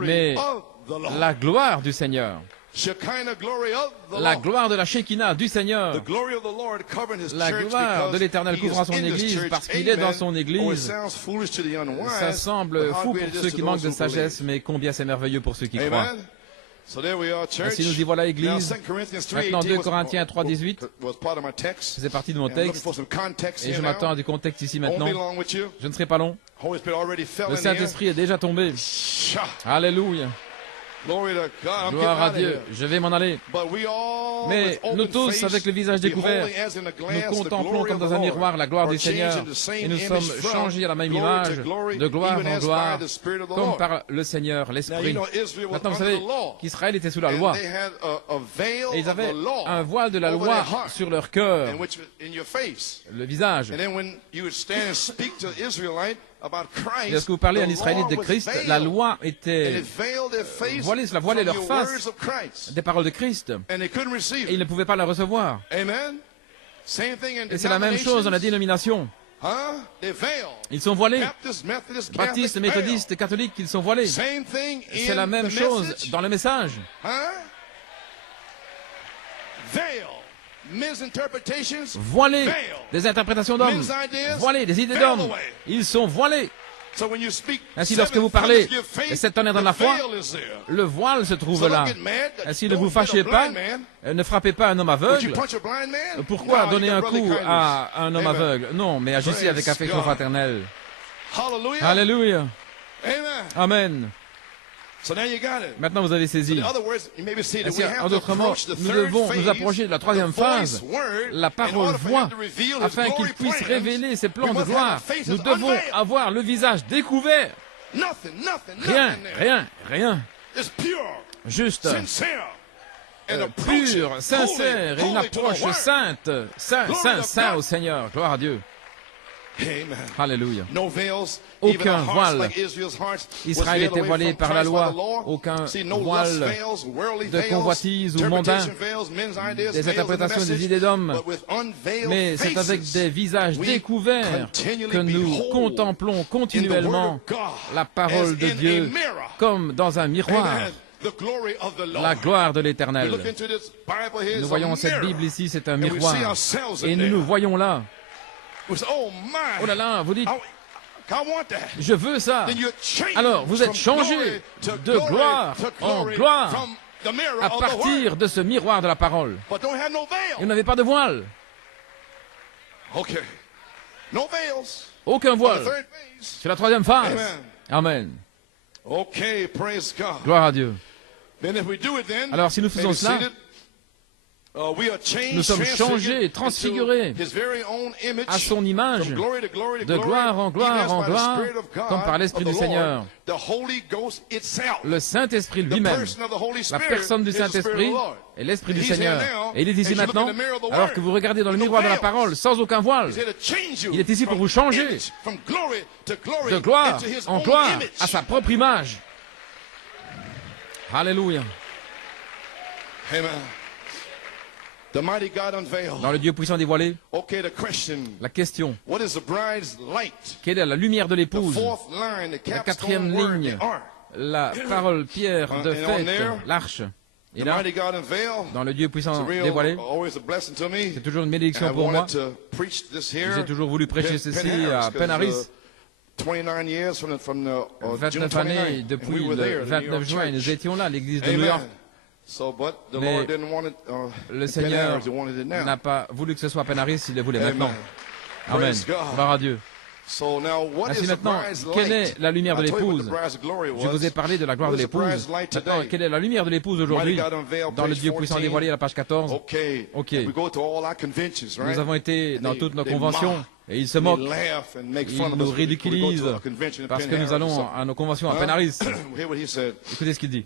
mais la gloire du Seigneur. La gloire de la Shekinah du Seigneur. La gloire de l'Éternel couvrant son Église parce qu'il est dans son Église. Ça semble fou pour ceux qui manquent de sagesse, mais combien c'est merveilleux pour ceux qui croient. Ainsi nous y voilà, Église. Maintenant, 2 Corinthiens 3, 18 faisait partie de mon texte. Et je m'attends à du contexte ici maintenant. Je ne serai pas long. Le Saint-Esprit est déjà tombé. Alléluia. Gloire à Dieu, je vais m'en aller. Mais nous tous, avec le visage découvert, nous contemplons comme dans un miroir la gloire du Seigneur et nous sommes changés à la même image, de gloire en gloire, comme par le Seigneur, l'Esprit. Maintenant, vous savez qu'Israël était sous la loi et ils avaient un voile de la loi sur leur cœur, le visage. Et lorsque vous parlez à un Israélite de Christ, la loi était voilée, cela voilait leur face des paroles de Christ. Et ils ne pouvaient pas la recevoir. Et c'est la même chose dans la dénomination. Ils sont voilés. Baptistes, méthodistes, catholiques, ils sont voilés. C'est la même chose dans le message. Voilés, des interprétations d'hommes, voilés, des idées d'hommes, ils sont voilés. Ainsi, lorsque vous parlez et 7 tonnerres dans la foi, le voile se trouve là. Ainsi, ne vous fâchez pas, ne frappez pas un homme aveugle. Pourquoi donner un coup à un homme aveugle? Non, mais agissez avec affection fraternelle. Alléluia. Amen. Maintenant, vous avez saisi. En d'autres mots, nous devons nous approcher de la troisième phase, la parole voix, afin qu'il puisse révéler ses plans de gloire. Nous devons avoir le visage découvert. Rien. Juste pur, sincère et une approche sainte. Saint au Seigneur. Gloire à Dieu. Alléluia. Aucun voile. Israël était voilé par la loi. Aucun voile de convoitise ou mondain, des interprétations des idées d'hommes. Mais c'est avec des visages découverts que nous contemplons continuellement la parole de Dieu comme dans un miroir. La gloire de l'Éternel. Nous voyons cette Bible ici, c'est un miroir. Et nous nous voyons là. Oh là là, vous dites, je veux ça. Alors, vous êtes changés de gloire en gloire à partir de ce miroir de la parole. Et vous n'avez pas de voile. Aucun voile. C'est la troisième phase. Amen. Gloire à Dieu. Alors, si nous faisons cela, nous sommes changés, transfigurés à son image, de gloire en gloire en gloire, comme par l'Esprit du Seigneur. Le Saint-Esprit lui-même, la personne du Saint-Esprit est l'Esprit du Seigneur. Et il est ici maintenant, alors que vous regardez dans le miroir de la parole, sans aucun voile. Il est ici pour vous changer de gloire en gloire à sa propre image. Alléluia. Dans le Dieu puissant dévoilé, la question, quelle est la lumière de l'épouse? La quatrième ligne, la parole pierre de fête, l'arche. Et là, dans le Dieu puissant dévoilé, c'est toujours une bénédiction pour moi. J'ai toujours voulu prêcher ceci à Penaris. 29 années depuis le 29 juin, nous étions là, l'église de New York. Mais le Seigneur n'a pas voulu que ce soit Penaris, il le voulait maintenant. Amen. Gloire à Dieu. Ainsi maintenant, quelle est la lumière de l'épouse? Je vous ai parlé de la gloire de l'épouse. Maintenant, quelle est la lumière de l'épouse aujourd'hui? Dans le Dieu puissant dévoilé à la page 14. Ok. Nous avons été dans toutes nos conventions. Et ils se moquent, ils nous ridiculisent parce que nous allons à nos conventions à Penaris. Écoutez ce qu'il dit.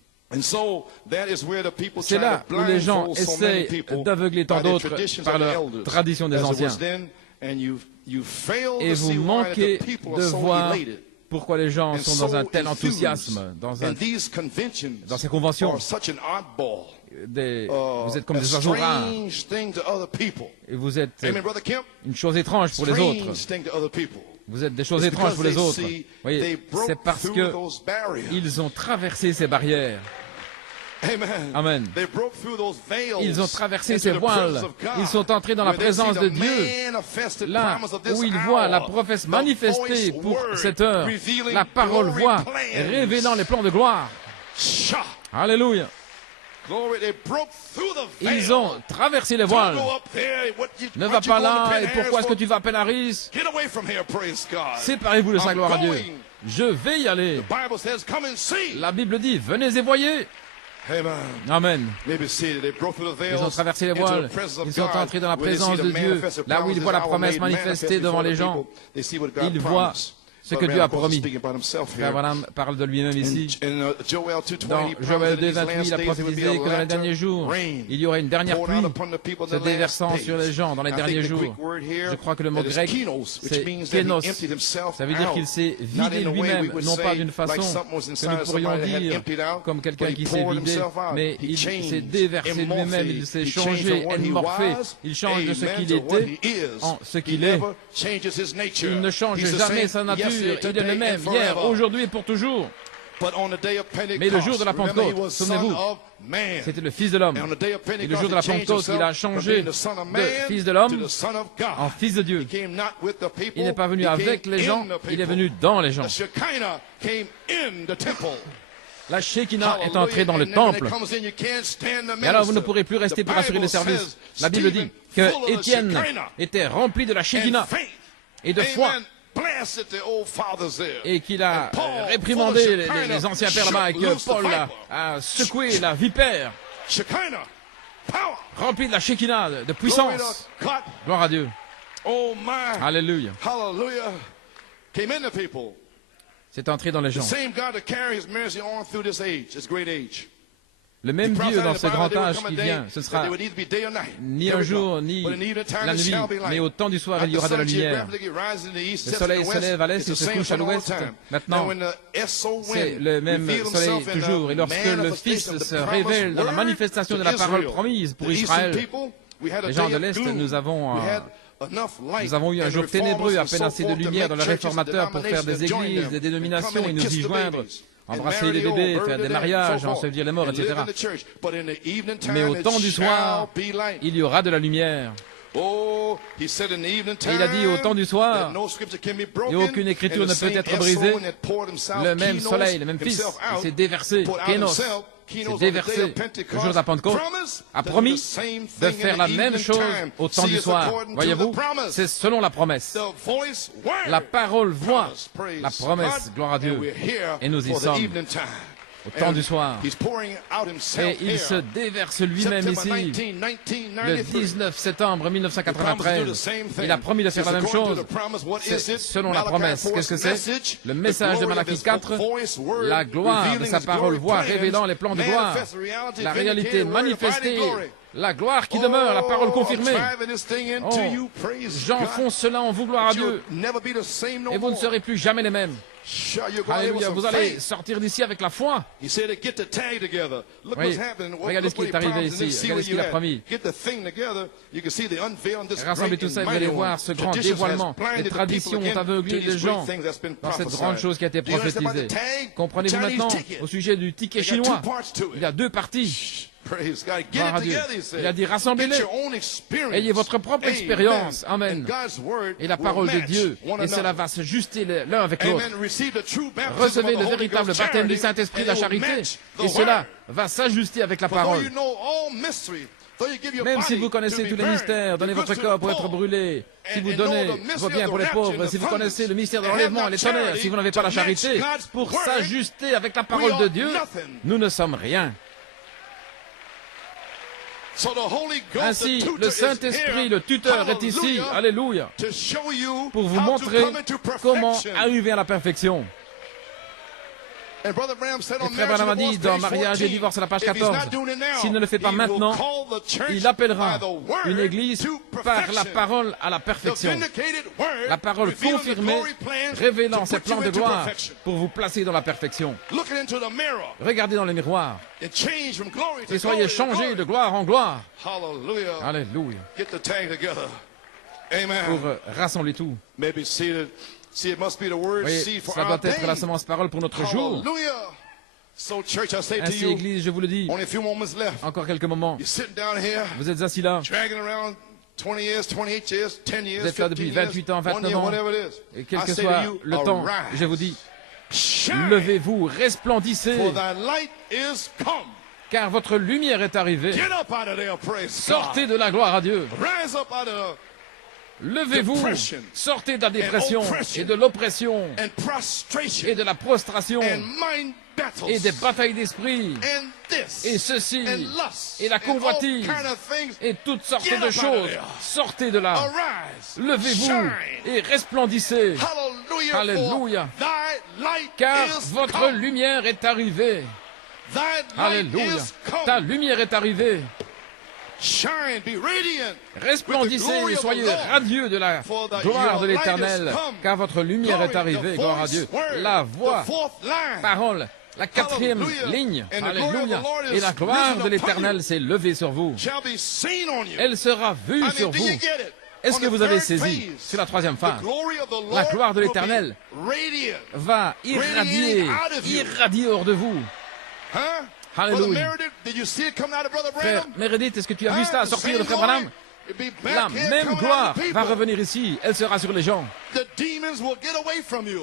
C'est là où les gens essaient d'aveugler tant d'autres par leur tradition des anciens. Et vous manquez de voir pourquoi les gens sont dans un tel enthousiasme dans ces conventions. Vous êtes comme des oiseaux rares. Et vous êtes une chose étrange pour les autres. Vous êtes des choses étranges pour les autres. Vous voyez, c'est parce qu'ils ont traversé ces barrières. Amen. Ils ont traversé ces voiles. Ils sont entrés dans la présence de Dieu. Là où ils voient la prophétie manifestée pour cette heure, la parole voix révélant les plans de gloire. Alléluia. Ils ont traversé les voiles. Ne va pas là, et pourquoi est-ce que tu vas à Penaris? Séparez-vous de sa gloire à Dieu. Je vais y aller. La Bible dit, venez et voyez. Amen. Ils ont traversé les voiles. Ils sont entrés dans la présence de Dieu. Là où ils voient la promesse manifestée devant les gens, ils voient ce que Dieu a promis. Frère Branham parle de lui-même ici. Dans Joël 2:28, il a prophétisé que dans les derniers jours, il y aurait une dernière pluie se déversant sur les gens dans les derniers jours. Je crois que le mot grec, c'est kénos. Ça veut dire qu'il s'est vidé lui-même, non pas d'une façon que nous pourrions dire comme quelqu'un qui s'est vidé, mais il s'est déversé lui-même, il s'est changé, morphé. Il change de ce qu'il était en ce qu'il est. Il ne change jamais sa nature. Il est le même hier, aujourd'hui et pour toujours. Mais le jour de la Pentecôte, souvenez-vous, c'était le Fils de l'homme. Et le jour de la Pentecôte, il a changé de Fils de l'homme en Fils de Dieu. Il n'est pas venu avec les gens, il est venu dans les gens. La Shekinah est entrée dans le temple. Et alors vous ne pourrez plus rester pour assurer le service. La Bible dit que Étienne était rempli de la Shekinah et de foi. Et qu'il a réprimandé les anciens pères là-bas et que Paul a secoué la vipère. Rempli de la Shekinah, de puissance. Gloire à Dieu. Alléluia. C'est entré dans les gens. Le même Dieu dans ce grand âge qui vient, ce sera ni un jour ni la nuit, mais au temps du soir, il y aura de la lumière. Le soleil se lève à l'est et se couche à l'ouest. Maintenant, c'est le même soleil toujours. Et lorsque le Fils se révèle dans la manifestation de la parole promise pour Israël, les gens de l'Est, nous avons eu un jour ténébreux, à peine assez de lumière dans le réformateur pour faire des églises, des dénominations et nous y joindre. Embrasser les bébés, faire des mariages, ensevelir les morts, etc. Mais au temps du soir, il y aura de la lumière. Et il a dit au temps du soir, et aucune écriture ne peut être brisée, le même soleil, le même Fils, il s'est déversé, Kénos, s'est déversé le jour de la Pentecôte, a promis de faire la même chose au temps du soir. Voyez-vous, c'est selon la promesse. La parole voit la promesse, gloire à Dieu. Et nous y sommes au temps du soir. Et il se déverse lui-même ici. Le 19 septembre 1993, il a promis de faire la même chose. C'est selon la promesse. Qu'est-ce que c'est? Le message de Malachie 4, la gloire de sa parole voix révélant les plans de gloire, la réalité manifestée, la gloire qui demeure, la parole confirmée. Oh, j'enfonce cela en vous, gloire à Dieu. Et vous ne serez plus jamais les mêmes. Alléluia, vous allez sortir d'ici avec la foi. Oui. Regardez ce qui est arrivé ici, regardez ce qu'il a promis. Rassemblez tout ça et vous allez voir ce grand dévoilement. Les traditions ont aveuglé les gens dans cette grande chose qui a été prophétisée. Comprenez-vous maintenant, au sujet du ticket chinois, il y a deux parties. Gloire à Dieu. Il a dit, rassemblez-les. Ayez votre propre expérience. Amen. Et la parole de Dieu. Et cela va se juster l'un avec l'autre. Recevez le véritable baptême du Saint-Esprit de la charité. Et cela va s'ajuster avec la parole. Même si vous connaissez tous les mystères, donnez votre corps pour être brûlé. Si vous donnez vos biens pour les pauvres, si vous connaissez le mystère de l'enlèvement et les tonnerres, si vous n'avez pas la charité, pour s'ajuster avec la parole de Dieu, nous ne sommes rien. Ainsi, le Saint-Esprit, le tuteur, est ici, alléluia, pour vous montrer comment arriver à la perfection. Et Frère Branham a dit dans Mariage et divorce à la page 14, s'il ne le fait pas maintenant, il appellera une église par la parole à la perfection. La parole confirmée, révélant ses plans de gloire pour vous placer dans la perfection. Regardez dans le miroir et soyez changés de gloire en gloire. Alléluia. Pour rassembler tout. Oui, ça doit être la semence parole pour notre jour. Ainsi, Église, je vous le dis, encore quelques moments. Vous êtes assis là. Vous êtes là depuis 28 ans, 29 ans. Et quel que soit le temps, je vous dis, levez-vous, resplendissez. Car votre lumière est arrivée. Sortez de la gloire à Dieu. Levez-vous, sortez de la dépression et de l'oppression et de la prostration et des batailles d'esprit et ceci et la convoitise et toutes sortes de choses. Sortez de là. Levez-vous et resplendissez. Alléluia. Car votre lumière est arrivée. Alléluia. Ta lumière est arrivée. Resplendissez et soyez radieux de la gloire de l'Éternel, car votre lumière est arrivée, gloire à Dieu. La voix, parole, la quatrième ligne, alléluia, et la gloire de l'Éternel s'est levée sur vous. Elle sera vue sur vous. Est-ce que vous avez saisi? C'est la troisième phase. La gloire de l'Éternel va irradier hors de vous. Alléluia. Frère Meredith, est-ce que tu as vu ça sortir de Frère Branham? La même gloire va revenir ici. Elle sera sur les gens.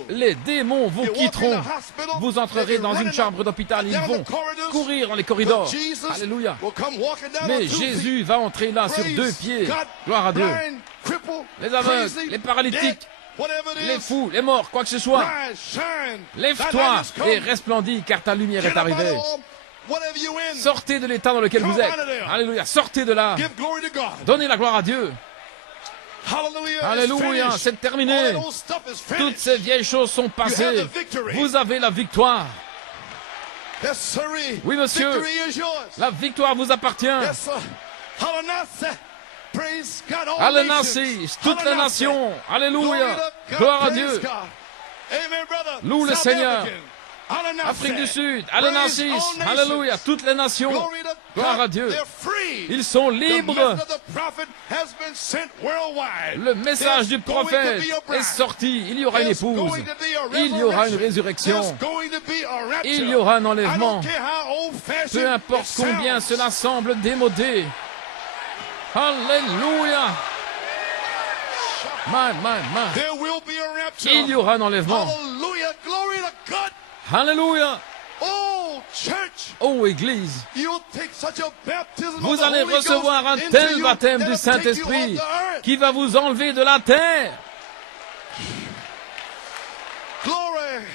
Les démons vous quitteront. Vous entrerez dans une chambre d'hôpital. Ils vont courir dans les corridors. Alléluia. Mais Jésus va entrer là sur deux pieds. Gloire à Dieu. Les aveugles, les paralytiques, les fous, les morts, quoi que ce soit. Lève-toi et resplendis, car ta lumière est arrivée. Sortez de l'état dans lequel vous êtes. Alléluia. Sortez de là. Donnez la gloire à Dieu. Alléluia. C'est terminé. Toutes ces vieilles choses sont passées. Vous avez la victoire. Oui, monsieur. La victoire vous appartient. Alléluia, toutes les nations. Alléluia. Gloire à Dieu. Loue le Seigneur. Afrique du Sud, Alléluia, Alléluia, toutes les nations. Gloire à Dieu. Ils sont libres. Le message du prophète est sorti. Il y aura une épouse. Il y aura une résurrection. Il y aura un enlèvement. Peu importe combien cela semble démodé. Alléluia. Il y aura un enlèvement. Alléluia. Oh, Église, vous allez recevoir un tel baptême du Saint-Esprit qui va vous enlever de la terre. Glory.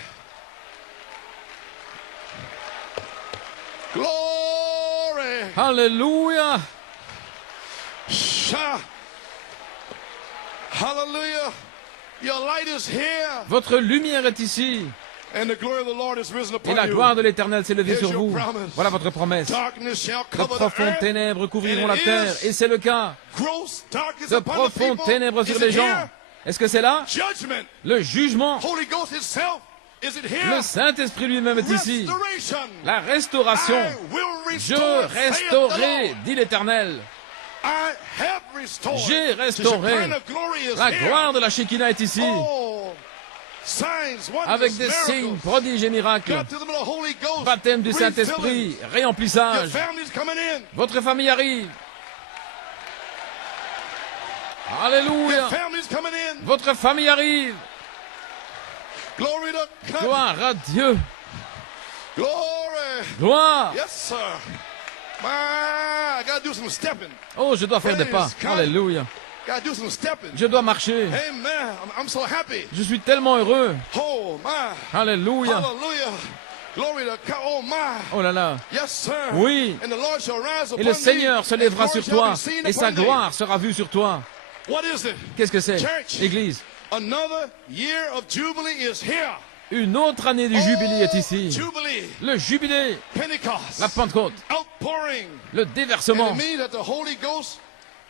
Alléluia. Hallelujah. Your light is here. Votre lumière est ici. And the glory of the Lord is risen upon Et la you. gloire de l'Éternel s'est levée Here's sur your vous. promise. Voilà votre promesse. Darkness shall De cover the profondes earth. ténèbres couvriront And la it terre. is Et c'est le cas. gross darkness De upon the profondes people. ténèbres Is sur it les gens. here? Est-ce que c'est là? Judgment. Le jugement. Holy Ghost itself. Is it here? Le Saint-Esprit lui-même est ici. Restoration. La restauration. I will Je restore, saith the restaurerai, Lord. dit l'Éternel. I have restored. J'ai The restauré. Shekinah glory is La here. gloire de la Shekinah est ici. Oh, signs, wonders, Avec des miracles. signes, prodiges et miracles. Baptism of the Holy Ghost. Baptême du Refilling. Saint-Esprit. Your Réemplissage. family's coming in. Votre famille arrive. Your Alléluia. family's coming in. Votre famille arrive. Glory to God. Gloire à Dieu. Glory. Gloire. Yes, sir. I gotta do some stepping. Oh, je dois faire des pas. Alléluia. Gotta do some stepping. Je dois marcher. Amen. I'm so happy. Je suis tellement heureux. Oh my. Alléluia. Hallelujah. Glory to God. Oh my. Oh là là. Yes, sir. Oui. And the Lord shall rise Et upon le Seigneur thee, se and lèvera glory sur shall toi. be seen Et sa upon thee. gloire sera vue sur toi. What is it? Qu'est-ce que c'est? Church. Église. Another year of Jubilee is here. Une autre année du jubilé est ici. Jubilee. Le jubilé. Pentecost. La Pentecôte. Outpouring. Le And déversement. it means that the Holy Ghost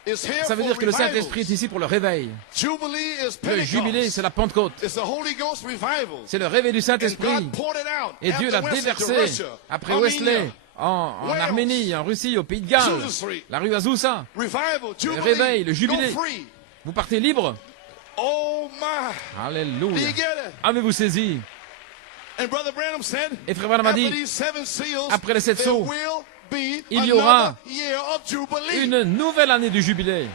is here Ça veut for dire que le revivals. Saint-Esprit est ici pour le réveil. Jubilee is Le jubilé, Pentecost. c'est la Pentecôte. It's the Holy Ghost revival. C'est le réveil du And Saint-Esprit. God poured it out Et Dieu l'a after Wesley to déversé Russia, après Armenia, Wesley, en Wales, Arménie, en Russie, au Pays de Galles, Azusa Street. la rue Azusa. Revival, Le Jubilee, réveil, le jubilé. go free. Vous partez libre. Oh my. Do Alléluia. you get it? Avez-vous saisi? And Brother Branham said, Et Frère Branham a after dit, these 7 seals, après les 7 there sceaux, will be il y aura another year of Jubilee. une nouvelle année du jubilé.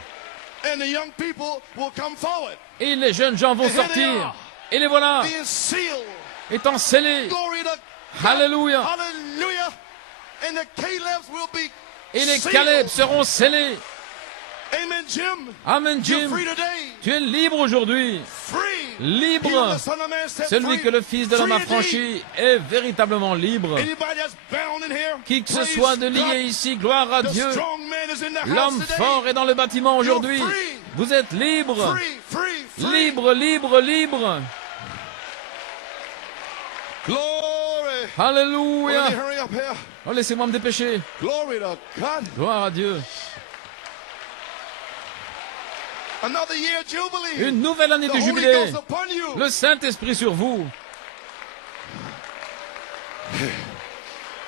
And the young people will come forward, Et les jeunes gens vont sortir. Et les voilà, being sealed. étant scellés. Glory to God. Alléluia. Hallelujah. And the Calebs will be Et les sealed. Caleb seront scellés. Amen, Jim. Amen, You're Jim. free today. Tu es libre aujourd'hui. Free. Libre. He who the Son of Man set Celui free. que le Fils de l'homme a Free indeed. franchi est véritablement libre. Anybody that's bound in here, Qui que ce praise soit de God. lié ici, gloire à The Dieu. strong man is in the house L'homme today. fort est dans le bâtiment aujourd'hui. You're free. Vous êtes libre. Free, free, free. Libre, libre, libre. Glory. Alléluia. Let me hurry up here. Oh, laissez-moi me dépêcher. Glory to God. Gloire à Dieu. Another year of Jubilee. Une nouvelle année The du Holy jubilé. Ghost upon you. Le Saint-Esprit sur vous.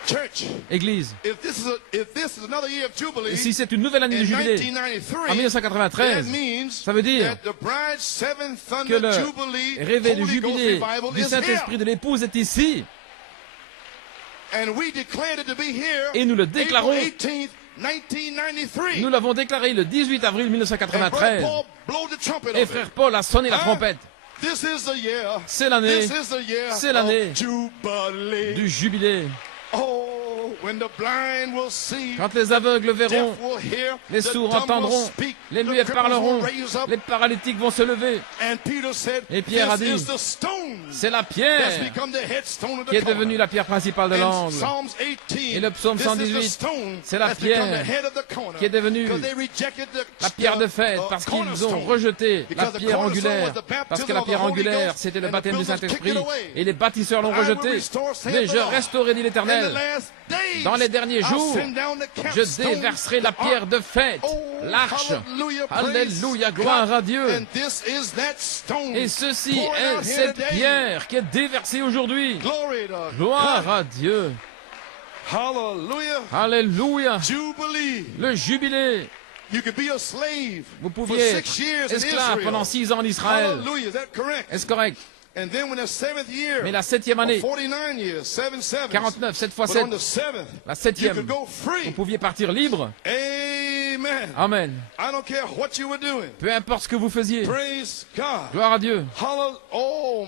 Church, Église. if this is another year of Jubilee, Et si c'est une nouvelle année in du jubilé, 1993, en that 1993, means ça veut dire that the bride's seventh que thunder le Jubilee réveil du Holy Ghost jubilé revival du is Saint-Esprit here. de l'épouse est ici. And we declared it to be here Et nous le April déclarons. 18th, 1993. Nous l'avons déclaré le 18 avril And Brother 1993. Paul blow the trumpet Et of frère it. Paul a sonné la trompette. This is the year. C'est l'année This is the year C'est l'année of Jubilee. du jubilé. Oh, Quand les aveugles verront, les sourds entendront, les muets parleront, les paralytiques vont se lever. Et Pierre a dit, c'est la pierre qui est devenue la pierre principale de l'angle. Et le psaume 118, c'est la pierre qui est devenue la pierre de fête parce qu'ils ont rejeté la pierre angulaire. Parce que la pierre angulaire, c'était le baptême du Saint-Esprit. Et les bâtisseurs l'ont rejeté. Mais je restaurerai, dit l'Éternel. Dans les derniers jours, je déverserai la pierre de fête, l'arche. Alléluia, gloire à Dieu. Et ceci est cette pierre qui est déversée aujourd'hui. Gloire à Dieu. Alléluia. Le jubilé. Vous pouviez être esclave pendant 6 ans en Israël. Est-ce correct? Mais la 7e année, 49, 7 fois 7, la 7e, vous pouviez partir libre. Amen. Peu importe ce que vous faisiez. Gloire à Dieu. Oh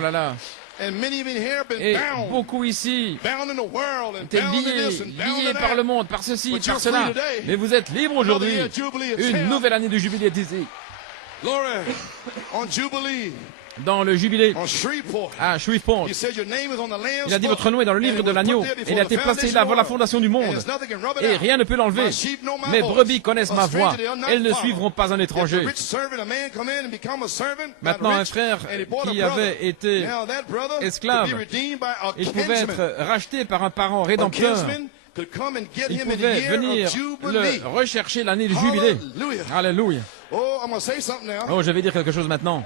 là là. Et beaucoup ici étaient liés par le monde, par ceci, par cela. Mais vous êtes libres aujourd'hui. Une nouvelle année de jubilé est ici. Dans le jubilé à Shreveport, il a dit votre nom est dans le livre de l'agneau et il a été placé là avant la fondation du monde et rien ne peut l'enlever. Mes brebis connaissent ma voix, elles ne suivront pas un étranger. Maintenant un frère qui avait été esclave, il pouvait être racheté par un parent rédempteur. Il pouvait venir le rechercher l'année du jubilé. Alléluia. Oh, je vais dire quelque chose maintenant.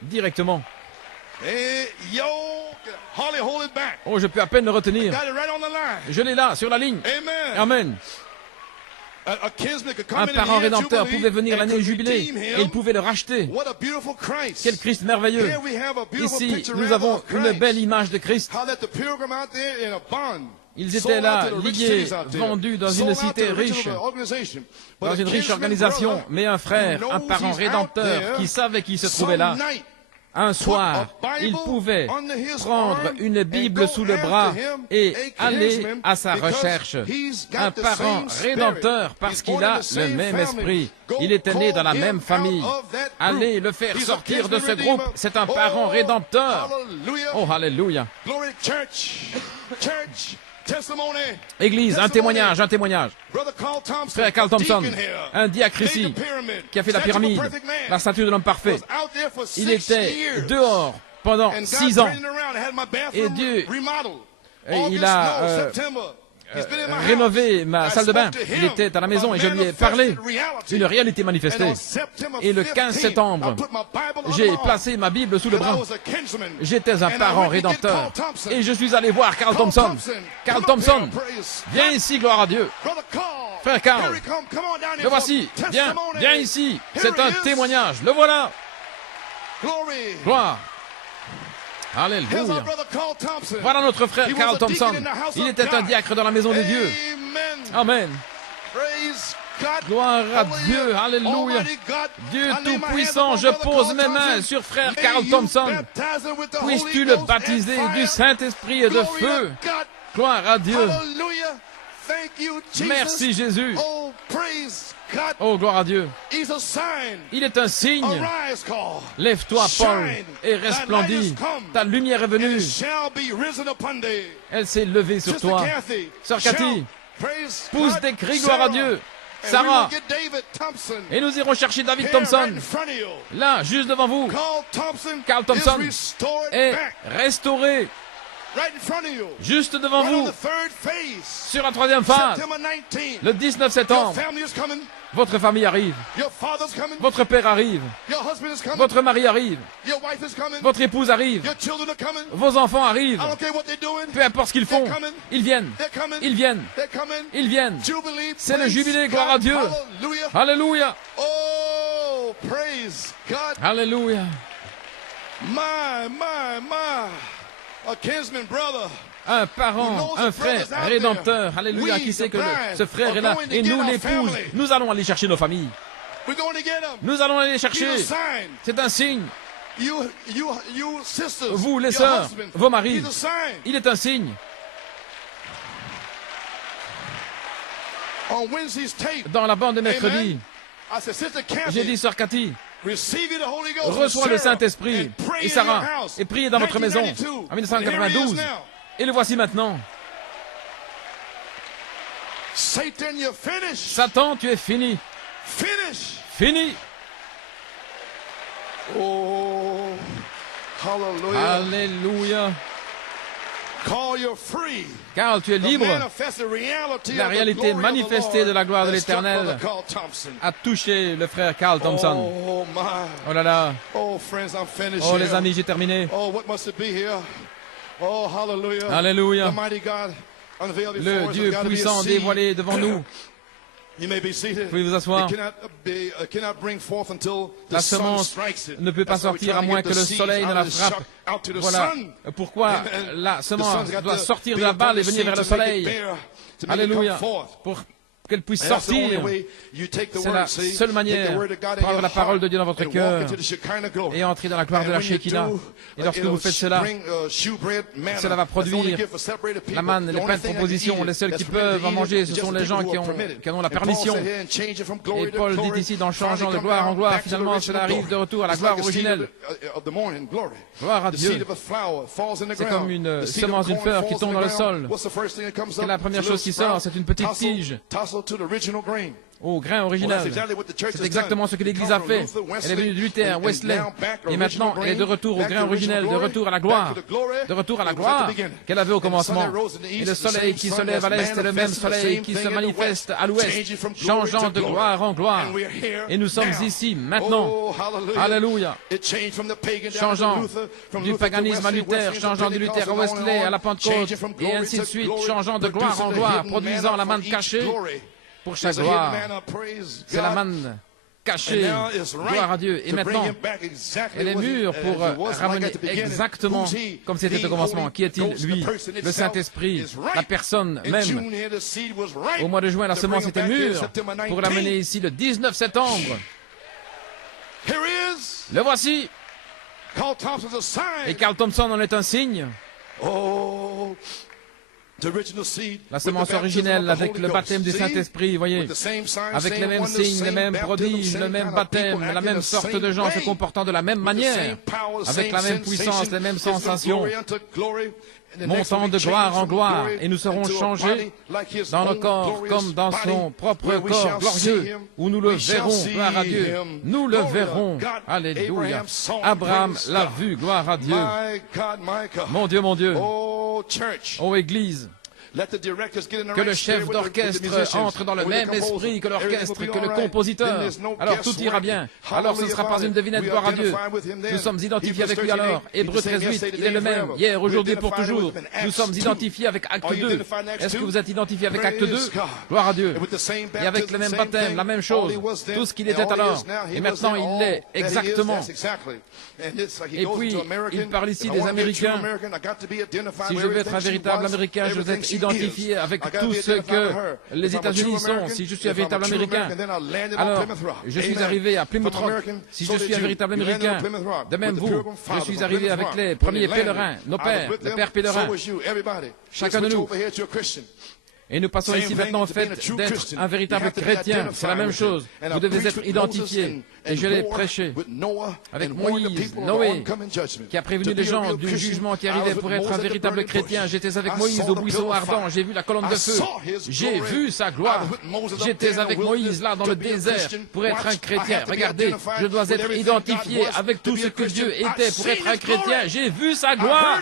Directement. Oh, je peux à peine le retenir. Je l'ai là, sur la ligne. Amen. Un parent rédempteur pouvait venir l'année du jubilé et il pouvait le racheter. Quel Christ merveilleux. Ici, nous avons une belle image de Christ. Ils étaient là, liés, vendus dans une cité riche, dans une riche organisation, mais un frère, un parent rédempteur qui savait qu'il se trouvait là. Un soir, il pouvait prendre une Bible sous le bras et aller à sa recherche. Un parent rédempteur parce qu'il a le même esprit. Il était né dans la même famille. Allez le faire sortir de ce groupe. C'est un parent rédempteur. Oh, alléluia. Église, un témoignage, un témoignage. Frère Carl Thompson, un diacre ici, qui a fait la pyramide, la statue de l'homme parfait. Il était dehors pendant 6 ans. Et Dieu, il a rénové ma salle de bain. Il était à la maison et je lui ai parlé. Une réalité manifestée. Et le 15 septembre, j'ai placé ma Bible sous le bras. J'étais un parent rédempteur. Et je suis allé voir Carl Thompson. Carl Thompson, viens ici, gloire à Dieu. Frère Carl, le voici. Viens ici. C'est un témoignage. Le voilà. Gloire. Alléluia. Voilà notre frère Carl Thompson. Il était un diacre dans la maison de Dieu. Amen. Gloire à Dieu. Alléluia. Dieu Tout-Puissant, je pose mes mains sur frère Carl Thompson. Puisses-tu le baptiser du Saint-Esprit et de feu. Gloire à Dieu. Merci Jésus. Oh, gloire à Dieu. Il est un signe. Lève-toi, Paul, et resplendis. Ta lumière est venue. Elle s'est levée sur toi. Sœur Cathy, pousse des cris, gloire à Dieu. Sarah, et nous irons chercher David Thompson. Là, juste devant vous. Carl Thompson est restauré. Juste devant vous, sur la 3e phase, le 19 septembre, votre famille arrive, votre père arrive, votre mari arrive, votre épouse arrive, vos enfants arrivent, peu importe ce qu'ils font, ils viennent, ils viennent, ils viennent. C'est le jubilé, gloire à Dieu. Alléluia. Alléluia. Un parent, un frère rédempteur, alléluia, qui sait que ce frère est là et nous l'épouse, nous allons aller chercher nos familles. Nous allons aller chercher. C'est un signe. Vous, les sœurs, vos maris, il est un signe. dans la bande de mercredi. J'ai dit, Sœur Cathy, reçois le Saint-Esprit et Sarah et priez dans votre maison en 1992. Et le voici maintenant. Satan, tu es fini. Fini. Oh, Alléluia. Car tu es libre. La réalité manifestée de la gloire de l'Éternel a touché le frère Carl Thompson. Oh là là. Oh les amis, j'ai terminé. Alléluia. Le Dieu puissant dévoilé devant nous. Vous pouvez vous asseoir. La semence ne peut pas sortir à moins que le soleil ne la frappe. Voilà pourquoi la semence doit sortir de la balle et venir vers le soleil. Alléluia. Pour qu'elle puisse sortir. C'est la seule manière de prendre la parole de Dieu dans votre cœur et entrer dans la gloire de la Shekinah. Et lorsque vous faites cela, cela va produire la manne, les pains de proposition. Les seuls qui peuvent en manger, ce sont les gens qui en ont la permission. Et Paul dit ici, dans changeant de gloire en gloire, finalement cela arrive de retour à la gloire originelle. Gloire à Dieu. C'est comme une semence d'une fleur qui tombe dans le sol. C'est la première chose qui sort, c'est une petite tige au grain original. C'est exactement ce que l'Église a fait. Elle est venue de Luther, Wesley, et maintenant elle est de retour au grain originel, de retour à la gloire, qu'elle avait au commencement. Et le soleil qui se lève à l'est est le même soleil qui se manifeste à l'ouest, changeant de gloire en gloire. Et nous sommes ici maintenant. Alléluia. Changeant du paganisme à Luther, changeant de Luther à Wesley, à la Pentecôte, et ainsi de suite, changeant de gloire en gloire, produisant la manne cachée pour chaque gloire. C'est la manne cachée. Gloire à Dieu. Et maintenant, elle est mûre pour ramener exactement comme c'était au commencement. Qui est-il? Lui, le Saint-Esprit, la personne même. Au mois de juin, la semence était mûre pour l'amener ici le 19 septembre. Le voici. Et Carl Thompson en est un signe. La semence originelle avec le baptême du Saint-Esprit, voyez, avec les mêmes signes, les mêmes prodiges, le même baptême, la même sorte de gens se comportant de la même manière, avec la même puissance, les mêmes sensations, montant de gloire en gloire, et nous serons changés dans le corps comme dans son propre corps glorieux, où nous le verrons, gloire à Dieu, nous le verrons, alléluia. Abraham l'a vu, gloire à Dieu. Mon Dieu, ô Église, que le chef d'orchestre entre dans le même esprit que l'orchestre, que le compositeur. Alors tout ira bien. Alors ce ne sera pas une devinette, gloire à Dieu. Nous sommes identifiés avec lui alors. Hébreux 13:8, il est le même, hier, aujourd'hui, pour toujours. Nous sommes identifiés avec Acte 2. Est-ce que vous êtes identifiés avec Acte 2? Gloire à Dieu. Et avec le même baptême, la même chose. Tout ce qu'il était alors. Et maintenant il l'est exactement. Et puis, il parle ici des Américains. Si je veux être un véritable Américain, je dois être identifié avec tout ce que les États-Unis sont. Si je suis un véritable Américain, alors je suis arrivé à Plymouth Rock. Si je suis un véritable Américain, de même vous, je suis arrivé avec les premiers pèlerins, nos pères, les pères pèlerins, chacun de nous. Et nous passons ici maintenant au fait d'être un véritable chrétien. C'est la même chose. Vous devez être identifié. Et je l'ai prêché avec Moïse, Noé, qui a prévenu les gens du jugement qui arrivait pour être un véritable chrétien. J'étais avec Moïse au buisson ardent. J'ai vu la colonne de feu. J'ai vu sa gloire. J'étais avec Moïse là dans le désert pour être un chrétien. Regardez, je dois être identifié avec tout ce que Dieu était pour être un chrétien. J'ai vu sa gloire.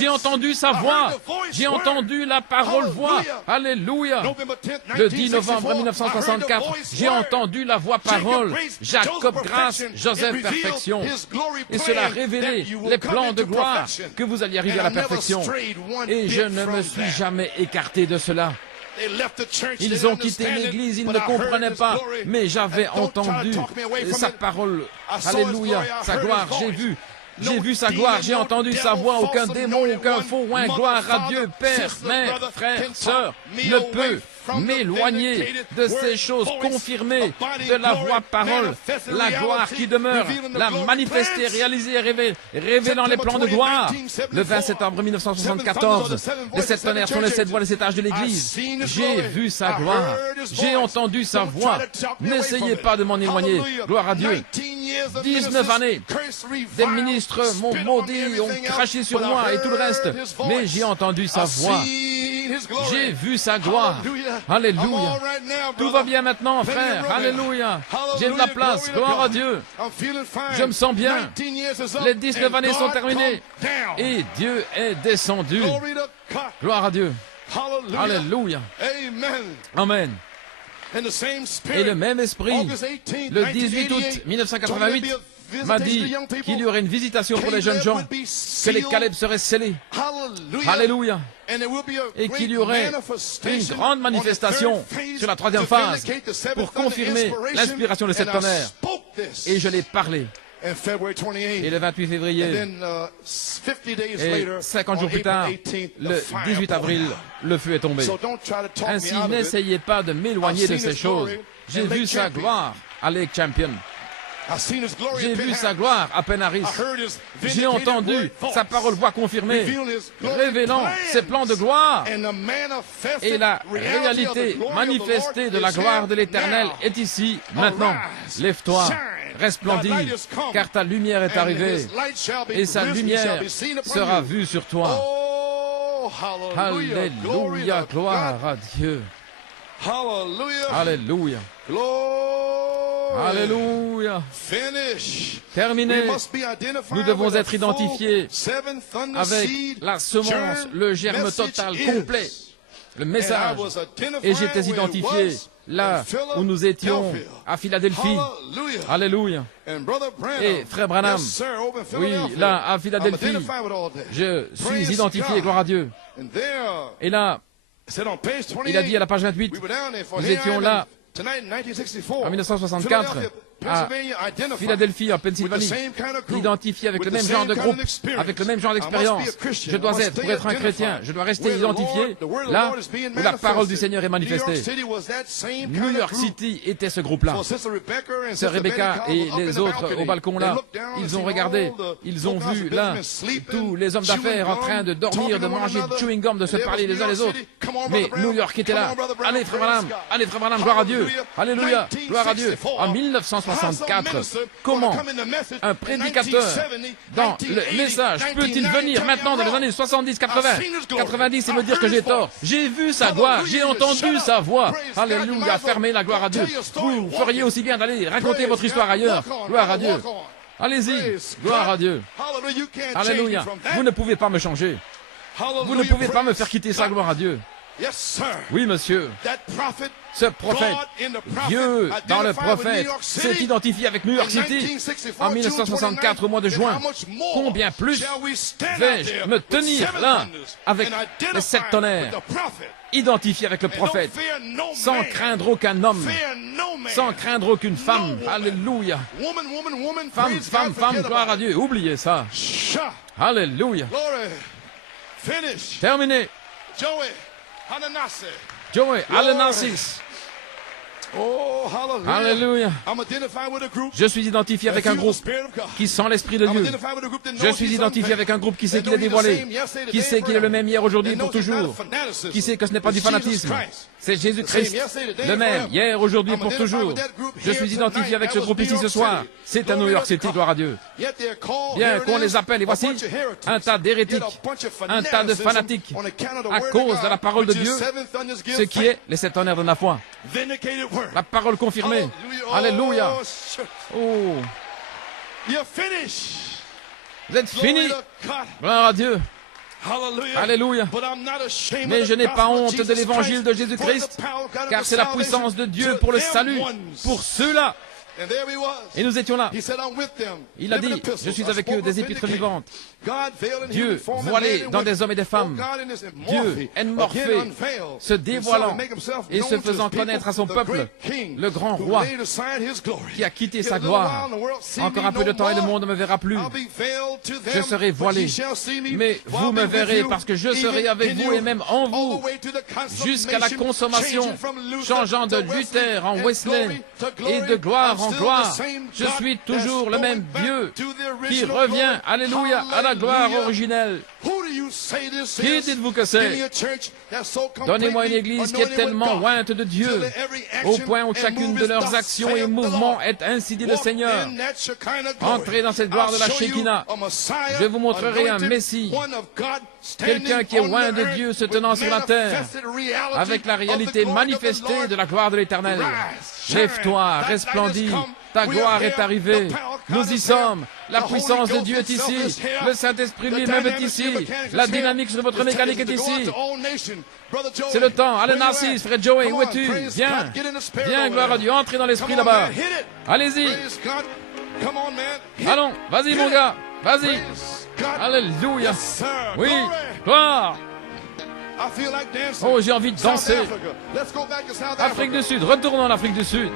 J'ai entendu sa voix. J'ai entendu la parole voix. Alléluia. Le 10 novembre 1964, j'ai entendu la voix parole. Jacob grâce, Joseph perfection. Et cela a révélé les plans de gloire que vous alliez arriver à la perfection. Et je ne me suis jamais écarté de cela. Ils ont quitté l'église, ils ne comprenaient pas, mais j'avais entendu sa parole. Alléluia, sa gloire, j'ai vu. J'ai vu sa gloire, j'ai entendu sa voix, aucun démon, aucun faux oint, gloire à Dieu, Père, Mère, Frère, Sœur, ne peut m'éloigner de ces choses confirmées de la voix parole, la gloire qui demeure, la manifestée, réalisée, révélant les plans de gloire. Le 20 septembre 1974, les 7 tonnerres sont les 7 voix, les 7 âges de l'Église. J'ai vu sa gloire, j'ai entendu sa voix. N'essayez pas de m'en éloigner. Gloire à Dieu. 19 années, des ministres m'ont maudit, ont craché sur moi et tout le reste, mais j'ai entendu sa voix. J'ai vu sa gloire. Alléluia. Tout va bien maintenant, frère. Alléluia. J'ai de la place. Gloire à Dieu. Je me sens bien. Les 19 années sont terminées. Et Dieu est descendu. Gloire à Dieu. Alléluia. Amen. Et le même esprit, le 18 août 1988, m'a dit qu'il y aurait une visitation pour les jeunes gens, que les Caleb seraient scellés. Alléluia. Et qu'il y aurait une grande manifestation sur la troisième phase pour confirmer l'inspiration de cette tonnerre. Et je l'ai parlé. Et le 28 février, et 50 jours plus tard, le 18 avril, le feu est tombé. Ainsi, n'essayez pas de m'éloigner de ces choses. J'ai vu sa gloire à Lake Champion. J'ai vu sa gloire à Penaris. J'ai entendu sa parole voix confirmée, révélant ses plans de gloire. Et la réalité manifestée de la gloire de l'Éternel est ici, maintenant. Lève-toi, resplendis, car ta lumière est arrivée, et sa lumière sera vue sur toi. Alléluia, gloire à Dieu. Alléluia. Alléluia. Terminé. Nous devons être identifiés avec la semence, le germe total, complet, le message. Et j'étais identifié là où nous étions à Philadelphie. Alléluia. Et frère Branham, oui, là à Philadelphie, je suis identifié, gloire à Dieu. Et là, il a dit à la page 28, nous étions là en 1964, à Philadelphie, en Pennsylvanie, identifié avec le même genre de groupe, avec le même genre d'expérience. Je dois être, pour être un chrétien, je dois rester identifié là où la parole du Seigneur est manifestée. New York City était ce groupe-là. Sœur Rebecca et les autres au balcon là, ils ont regardé, ils ont vu là tous les hommes d'affaires en train de dormir, de manger de chewing gum, de se parler les uns les autres. Mais New York était là. Allez frère Branham, gloire à Dieu. Alléluia, gloire à Dieu. En 1964, comment un prédicateur dans le message peut-il venir maintenant dans les années 70, 80, 90 et me dire que j'ai tort? J'ai vu sa gloire, j'ai entendu sa voix. Alléluia, fermez la gloire à Dieu. Vous feriez aussi bien d'aller raconter votre histoire ailleurs. Gloire à Dieu. Allez-y, gloire à Dieu. Alléluia. Vous ne pouvez pas me changer. Vous ne pouvez pas me faire quitter sa gloire à Dieu. Oui, monsieur. Ce prophète, Dieu, dans le prophète, s'est identifié avec New York City en 1964 au mois de juin. Combien plus vais-je me tenir là avec les 7 tonnerres, identifié avec le prophète, sans craindre aucun homme, sans craindre aucune femme. Alléluia. Femme, gloire à Dieu. Oubliez ça. Alléluia. Terminé. Joey Alenassis. Alléluia. Je suis identifié avec un groupe qui sent l'Esprit de Dieu. Je suis identifié avec un groupe qui sait qu'il est dévoilé, qui sait qu'il est le même hier, aujourd'hui, pour toujours, qui sait que ce n'est pas du fanatisme. C'est Jésus-Christ, le même, hier, aujourd'hui, pour toujours. Je suis identifié avec ce groupe ici ce soir. C'est à New York City, gloire à Dieu. Bien qu'on les appelle, et voici un tas d'hérétiques, un tas de fanatiques, à cause de la parole de Dieu, ce qui est les 7 tonnerres de la foi. La parole confirmée. Alléluia. Oh. Vous êtes finis. Gloire à Dieu. Alléluia. Mais je n'ai pas honte de l'évangile de Jésus-Christ, car c'est la puissance de Dieu pour le salut, pour ceux-là Et nous étions là. Il a dit, je suis avec eux, des épîtres vivantes. Dieu voilé dans des hommes et des femmes. Dieu, Morphée, se dévoilant et se faisant connaître à son peuple, le grand roi qui a quitté sa gloire. Encore un peu de temps et le monde ne me verra plus. Je serai voilé, mais vous me verrez parce que je serai avec vous et même en vous jusqu'à la consommation, changeant de Luther en Wesley et de gloire en gloire. Je suis toujours le même Dieu qui revient, alléluia, à la gloire originelle. Qui dites-vous que c'est? Donnez-moi une église qui est tellement ointe de Dieu, au point où chacune de leurs actions et mouvements est ainsi dit le Seigneur. Entrez dans cette gloire de la Shekinah. Je vous montrerai un Messie, quelqu'un qui est oint de Dieu se tenant sur la terre, avec la réalité manifestée de la gloire de l'Éternel. Lève-toi, resplendis, ta gloire est arrivée. Nous y sommes. La puissance de Dieu est ici. Le Saint-Esprit lui-même est ici. La dynamique de votre mécanique est ici. C'est le temps. Allez, Narcisse, frère Joey, où es-tu? Viens. Viens, gloire à Dieu. Entrez dans l'esprit là-bas. Allez-y. Allons, vas-y, mon gars. Vas-y. Alléluia. Oui, gloire. Oh, j'ai envie de danser. Afrique du Sud, retournons en Afrique du Sud.